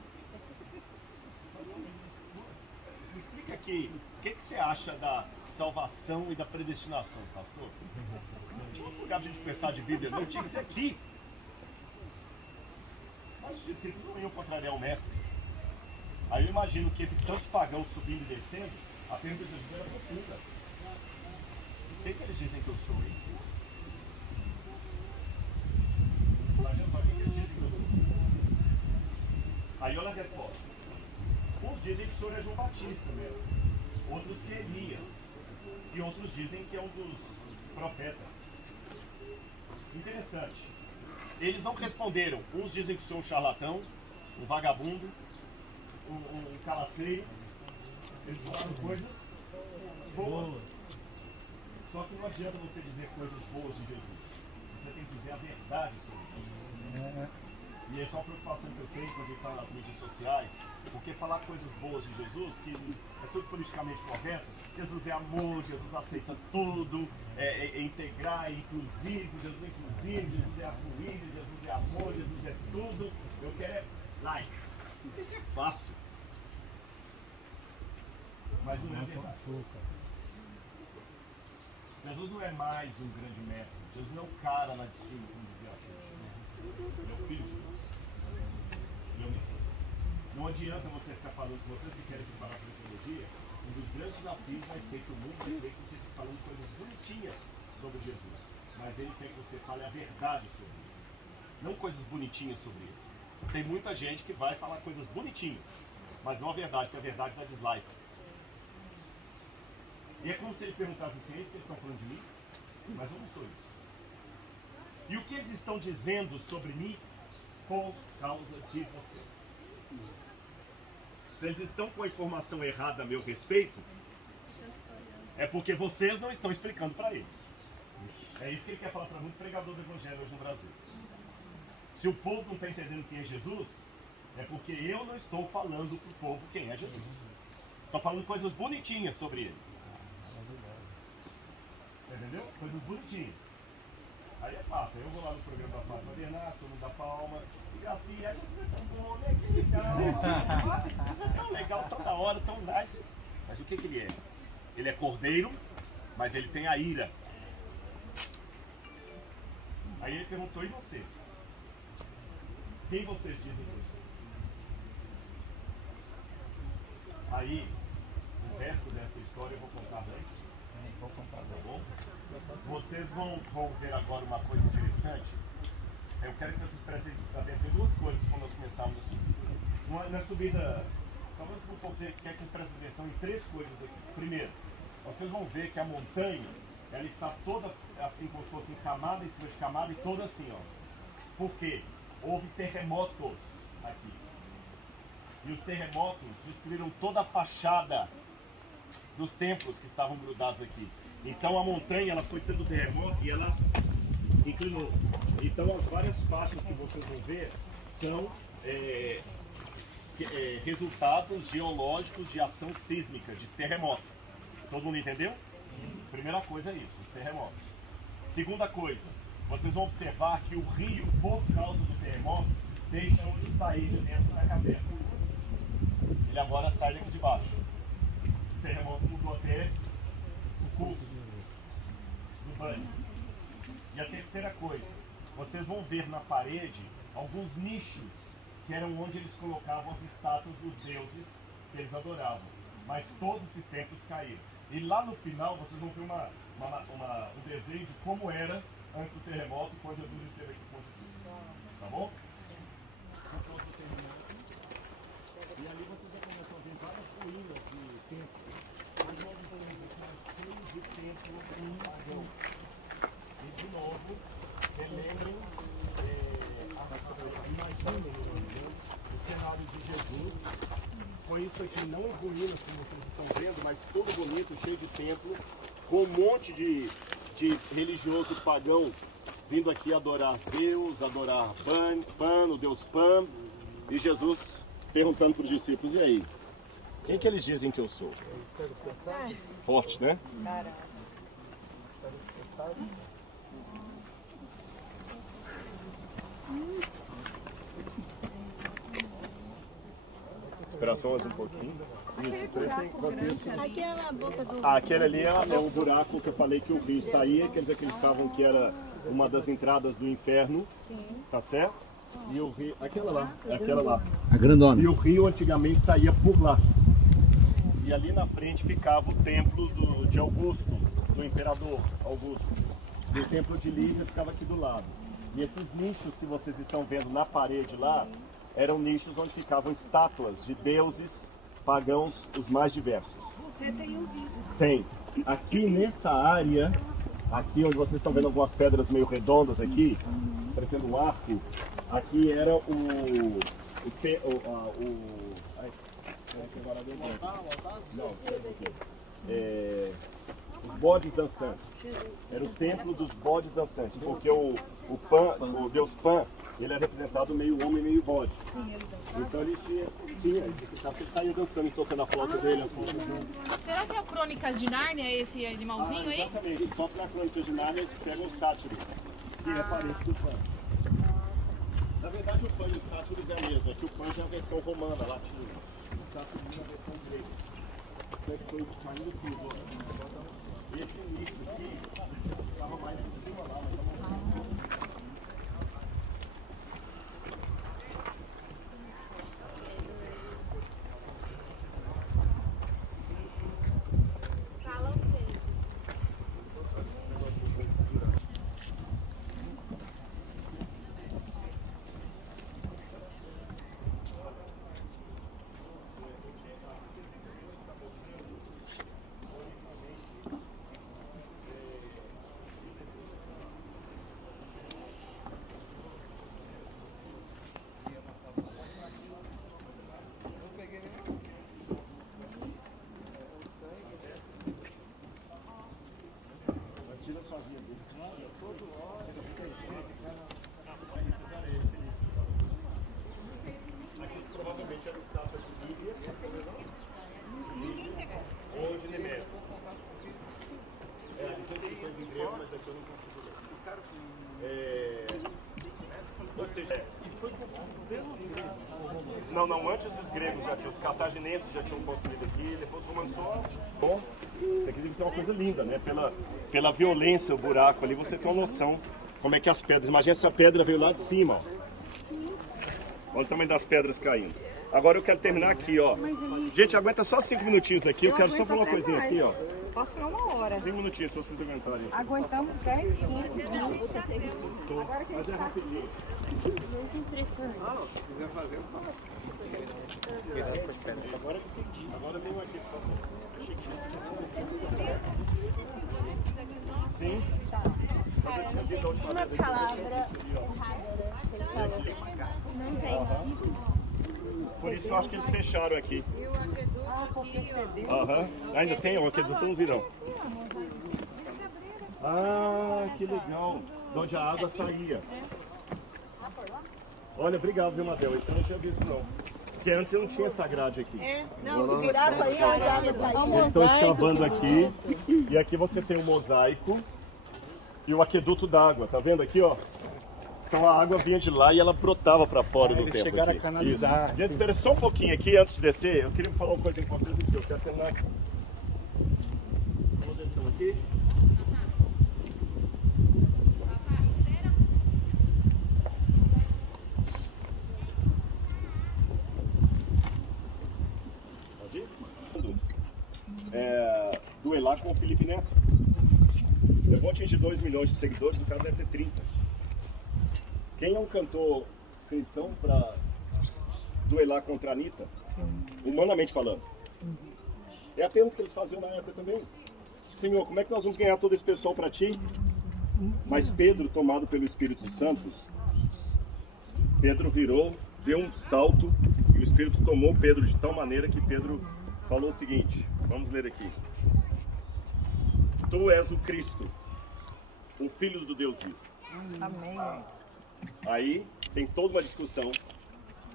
Me explica aqui, o que você acha da salvação e da predestinação, pastor? Não tinha outro lugar pra gente pensar de Bíblia, não, tinha que ser aqui. Mas os discípulos não iam contrariar o mestre. Aí eu imagino que entre tantos pagãos subindo e descendo, a pergunta de Jesus era profunda. O que eles dizem que eu sou, hein? Imagina só o que eles dizem que eu sou. Aí olha a resposta. Uns dizem que o senhor é João Batista mesmo, outros que é Elias, e outros dizem que é um dos profetas. Interessante. Eles não responderam. Uns dizem que o senhor é um charlatão, um vagabundo, um calaceiro. Eles falaram coisas boas. Só que não adianta você dizer coisas boas de Jesus. Você tem que dizer a verdade sobre Jesus. E essa é uma preocupação que eu tenho quando eu falo nas mídias sociais, porque falar coisas boas de Jesus, que é tudo politicamente correto, Jesus é amor, Jesus aceita tudo, é integrar, é inclusivo, Jesus é inclusivo, Jesus é arco-íris, Jesus é amor, Jesus é tudo. Eu quero é likes. Isso é fácil. Mas não é verdade. Jesus não é mais um grande mestre. Jesus não é o cara lá de cima, como dizia a Xuxa. Ele é o filho de Deus. Ele é o Messias. Não adianta você ficar falando, vocês que querem preparar para a teologia, um dos grandes desafios vai ser que o mundo vai ver que você fique falando coisas bonitinhas sobre Jesus. Mas ele quer que você fale a verdade sobre ele. Não coisas bonitinhas sobre ele. Tem muita gente que vai falar coisas bonitinhas, mas não a verdade, porque a verdade dá dislike. E é como se ele perguntasse assim: é isso que eles estão falando de mim? Mas eu não sou isso. E o que eles estão dizendo sobre mim por causa de vocês? Se eles estão com a informação errada a meu respeito, é porque vocês não estão explicando para eles. É isso que ele quer falar para muito pregador do evangelho hoje no Brasil. Se o povo não está entendendo quem é Jesus, é porque eu não estou falando para o povo quem é Jesus. Estou falando coisas bonitinhas sobre ele. Entendeu? Coisas bonitinhas. Aí é fácil. Eu vou lá no programa da Fátima Bernardo, todo mundo dá palma. E Gracinha, você é tão bom, né? Que legal. Você é tão legal, tão da hora, tão nice. Mas o que ele é? Ele é cordeiro, mas ele tem a ira. Aí ele perguntou: e vocês? Quem vocês dizem que eu sou? Aí, o resto dessa história eu vou contar antes. Vou contar, tá bom? Vocês vão ver agora uma coisa interessante. Eu quero que vocês prestem atenção em duas coisas quando nós começarmos a subir. Na subida, talvez um pouco, quero que vocês prestem atenção em três coisas aqui. Primeiro, vocês vão ver que a montanha, ela está toda assim, como se fosse camada em cima de camada e toda assim, ó. Por quê? Houve terremotos aqui. E os terremotos destruíram toda a fachada dos templos que estavam grudados aqui. Então a montanha, ela foi tendo terremoto e ela inclinou. Então as várias faixas que vocês vão ver são resultados geológicos de ação sísmica, de terremoto. Todo mundo entendeu? Primeira coisa é isso, os terremotos. Segunda coisa, vocês vão observar que o rio, por causa do terremoto, deixou de sair de dentro da caverna. Ele agora sai daqui de baixo. O terremoto mudou até o curso do Bunnies. E a terceira coisa, vocês vão ver na parede alguns nichos que eram onde eles colocavam as estátuas dos deuses que eles adoravam. Mas todos esses templos caíram. E lá no final vocês vão ver um desenho de como era antes do terremoto e quando Jesus esteve aqui com Jesus. Tá bom? E ali vocês já começam a ver várias ruínas de templos. de templo pagão. E de novo, relembrem o cenário de Jesus. Foi isso aqui, não em ruínas como vocês estão vendo, mas todo bonito, cheio de templo, com um monte de religioso pagão vindo aqui adorar Zeus, adorar Pan, o deus Pan, e Jesus perguntando para os discípulos, e aí? Quem que eles dizem que eu sou? Forte, né? Esperar só mais um pouquinho. Isso, Aquela boca do... aquele ali é o buraco que eu falei que o rio saía, que eles acreditavam que era uma das entradas do inferno. Tá certo? E o rio, aquela lá. A grandona. E o rio antigamente saía por lá. E ali na frente ficava o templo de Augusto, do imperador Augusto. E o templo de Lívia ficava aqui do lado. E esses nichos que vocês estão vendo na parede lá, eram nichos onde ficavam estátuas de deuses pagãos os mais diversos. Você tem um vídeo. Tem. Aqui nessa área, aqui onde vocês estão vendo algumas pedras meio redondas aqui, parecendo um arco, aqui era os bodes dançantes. Era o templo dos bodes dançantes, porque o deus Pan, ele é representado meio homem, meio bode. Então ele ele saía dançando e tocando a flauta dele. Será que é o Crônicas de Nárnia, esse animalzinho aí? Exatamente, só para Crônicas de Nárnia eles pegam o sátiro, que é parente do Pan. Na verdade o Pan e o sátiros é a mesma, é que o Pan já é a versão romana, latina. O sátiro é a versão grega. Esse nicho aqui estava mais em cima lá, mas aqui provavelmente era estátua de Lívia ou de Nemésio. Eles coisas em grego, mas aqui eu não consigo ler. Ou seja, não, antes dos gregos já tinha, os cartaginenses já tinham construído aqui, depois os romanos só. Bom, isso aqui deve ser uma coisa linda, né? Pela violência, o buraco ali, você tem uma noção como é que as pedras. Imagina essa pedra veio lá de cima, ó. Olha o tamanho das pedras caindo. Agora eu quero terminar aqui, ó. Gente, aguenta só 5 minutinhos aqui, eu quero só falar uma coisinha aqui, ó. Posso falar 1 hora. 5 minutinhos, se vocês aguentarem. Aguentamos 10, 15 minutos. Mas é rapidinho. Agora vem um aqui, por favor. Sim? Uma palavra errada. Não tem. Por isso que eu acho que eles fecharam aqui. Porque cedeu. Aham. Ainda tem um aqueduto, não virão. Ah, que legal. De onde a água saía. Olha, obrigado, viu, Madel? Isso eu não tinha visto, não. Porque antes eu não tinha essa grade aqui. Não, se buraco aí, a água saiu. Eles estão escavando aqui. E aqui você tem um mosaico e o aqueduto d'água. Tá vendo aqui, ó? Então a água vinha de lá e ela brotava para fora do templo. Chegaram aqui. a canalizar. Gente, espera só um pouquinho aqui antes de descer. Eu queria falar uma coisa com vocês aqui. Eu quero terminar aqui. Vamos então aqui. Pode ir? Duelar com o Felipe Neto. Eu vou atingir 2 milhões de seguidores, o cara deve ter 30. Quem é um cantor cristão para duelar contra a Anitta? Humanamente falando. É a pergunta que eles faziam na época também. Senhor, como é que nós vamos ganhar todo esse pessoal para ti? Mas Pedro, tomado pelo Espírito Santo, Pedro virou, deu um salto e o Espírito tomou Pedro de tal maneira que Pedro falou o seguinte, vamos ler aqui. Tu és o Cristo, o Filho do Deus vivo. Amém. Aí tem toda uma discussão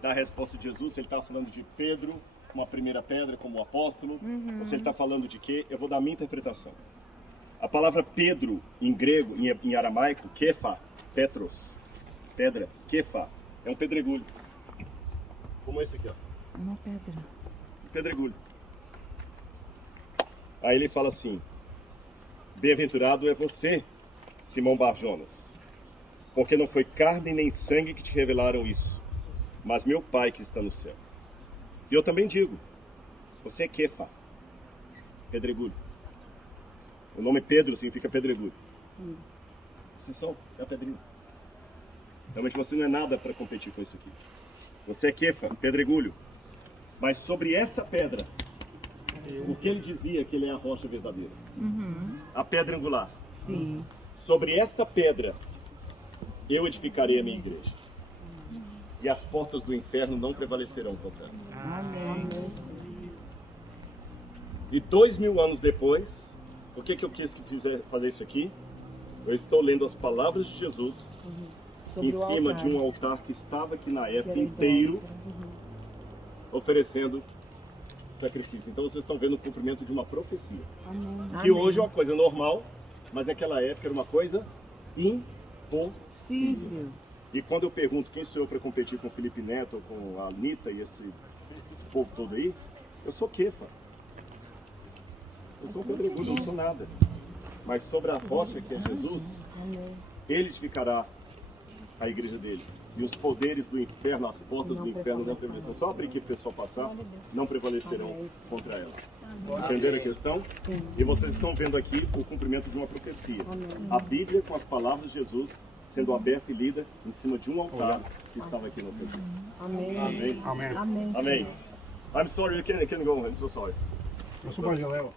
da resposta de Jesus, se ele está falando de Pedro, uma primeira pedra como apóstolo, ou se ele está falando de quê? Eu vou dar a minha interpretação. A palavra Pedro, em grego, em aramaico, kefa, petros, pedra, kefa, é um pedregulho. Como esse aqui, ó. Uma pedra. Um pedregulho. Aí ele fala assim, bem-aventurado é você, Simão Bar-Jonas, porque não foi carne nem sangue que te revelaram isso, mas meu Pai que está no céu. E eu também digo, você é Kefa, pedregulho. O nome Pedro significa pedregulho. Você só é a pedrinha. Realmente você não é nada para competir com isso aqui. Você é Kefa, pedregulho. Mas sobre essa pedra, o que ele dizia que ele é a rocha verdadeira? A pedra angular. Sim. Sobre esta pedra, eu edificarei a minha igreja. E as portas do inferno não prevalecerão contra ela. Amém. E 2000 anos depois, por que eu quis fazer isso aqui? Eu estou lendo as palavras de Jesus em cima de um altar que estava aqui na época inteiro, oferecendo sacrifício. Então vocês estão vendo o cumprimento de uma profecia. Amém. Que hoje é uma coisa normal, mas naquela época era uma coisa impossível. E quando eu pergunto quem sou eu para competir com o Felipe Neto, ou com a Anitta e esse povo todo aí, eu sou Kefa. Eu sou um pedregulho, eu não sou nada. Mas sobre a rocha que é Jesus, ele edificará a igreja dele. E os poderes do inferno, as portas do inferno não prevalecerão. Só para que o pessoal passar, não prevalecerão contra ela. Entenderam a questão? E vocês estão vendo aqui o cumprimento de uma profecia. A Bíblia com as palavras de Jesus sendo aberta e lida em cima de um altar que estava aqui no templo. Amém. Amém. Amém. Amém. I'm sorry, you can go. I'm so sorry. Eu sou Bangeleva.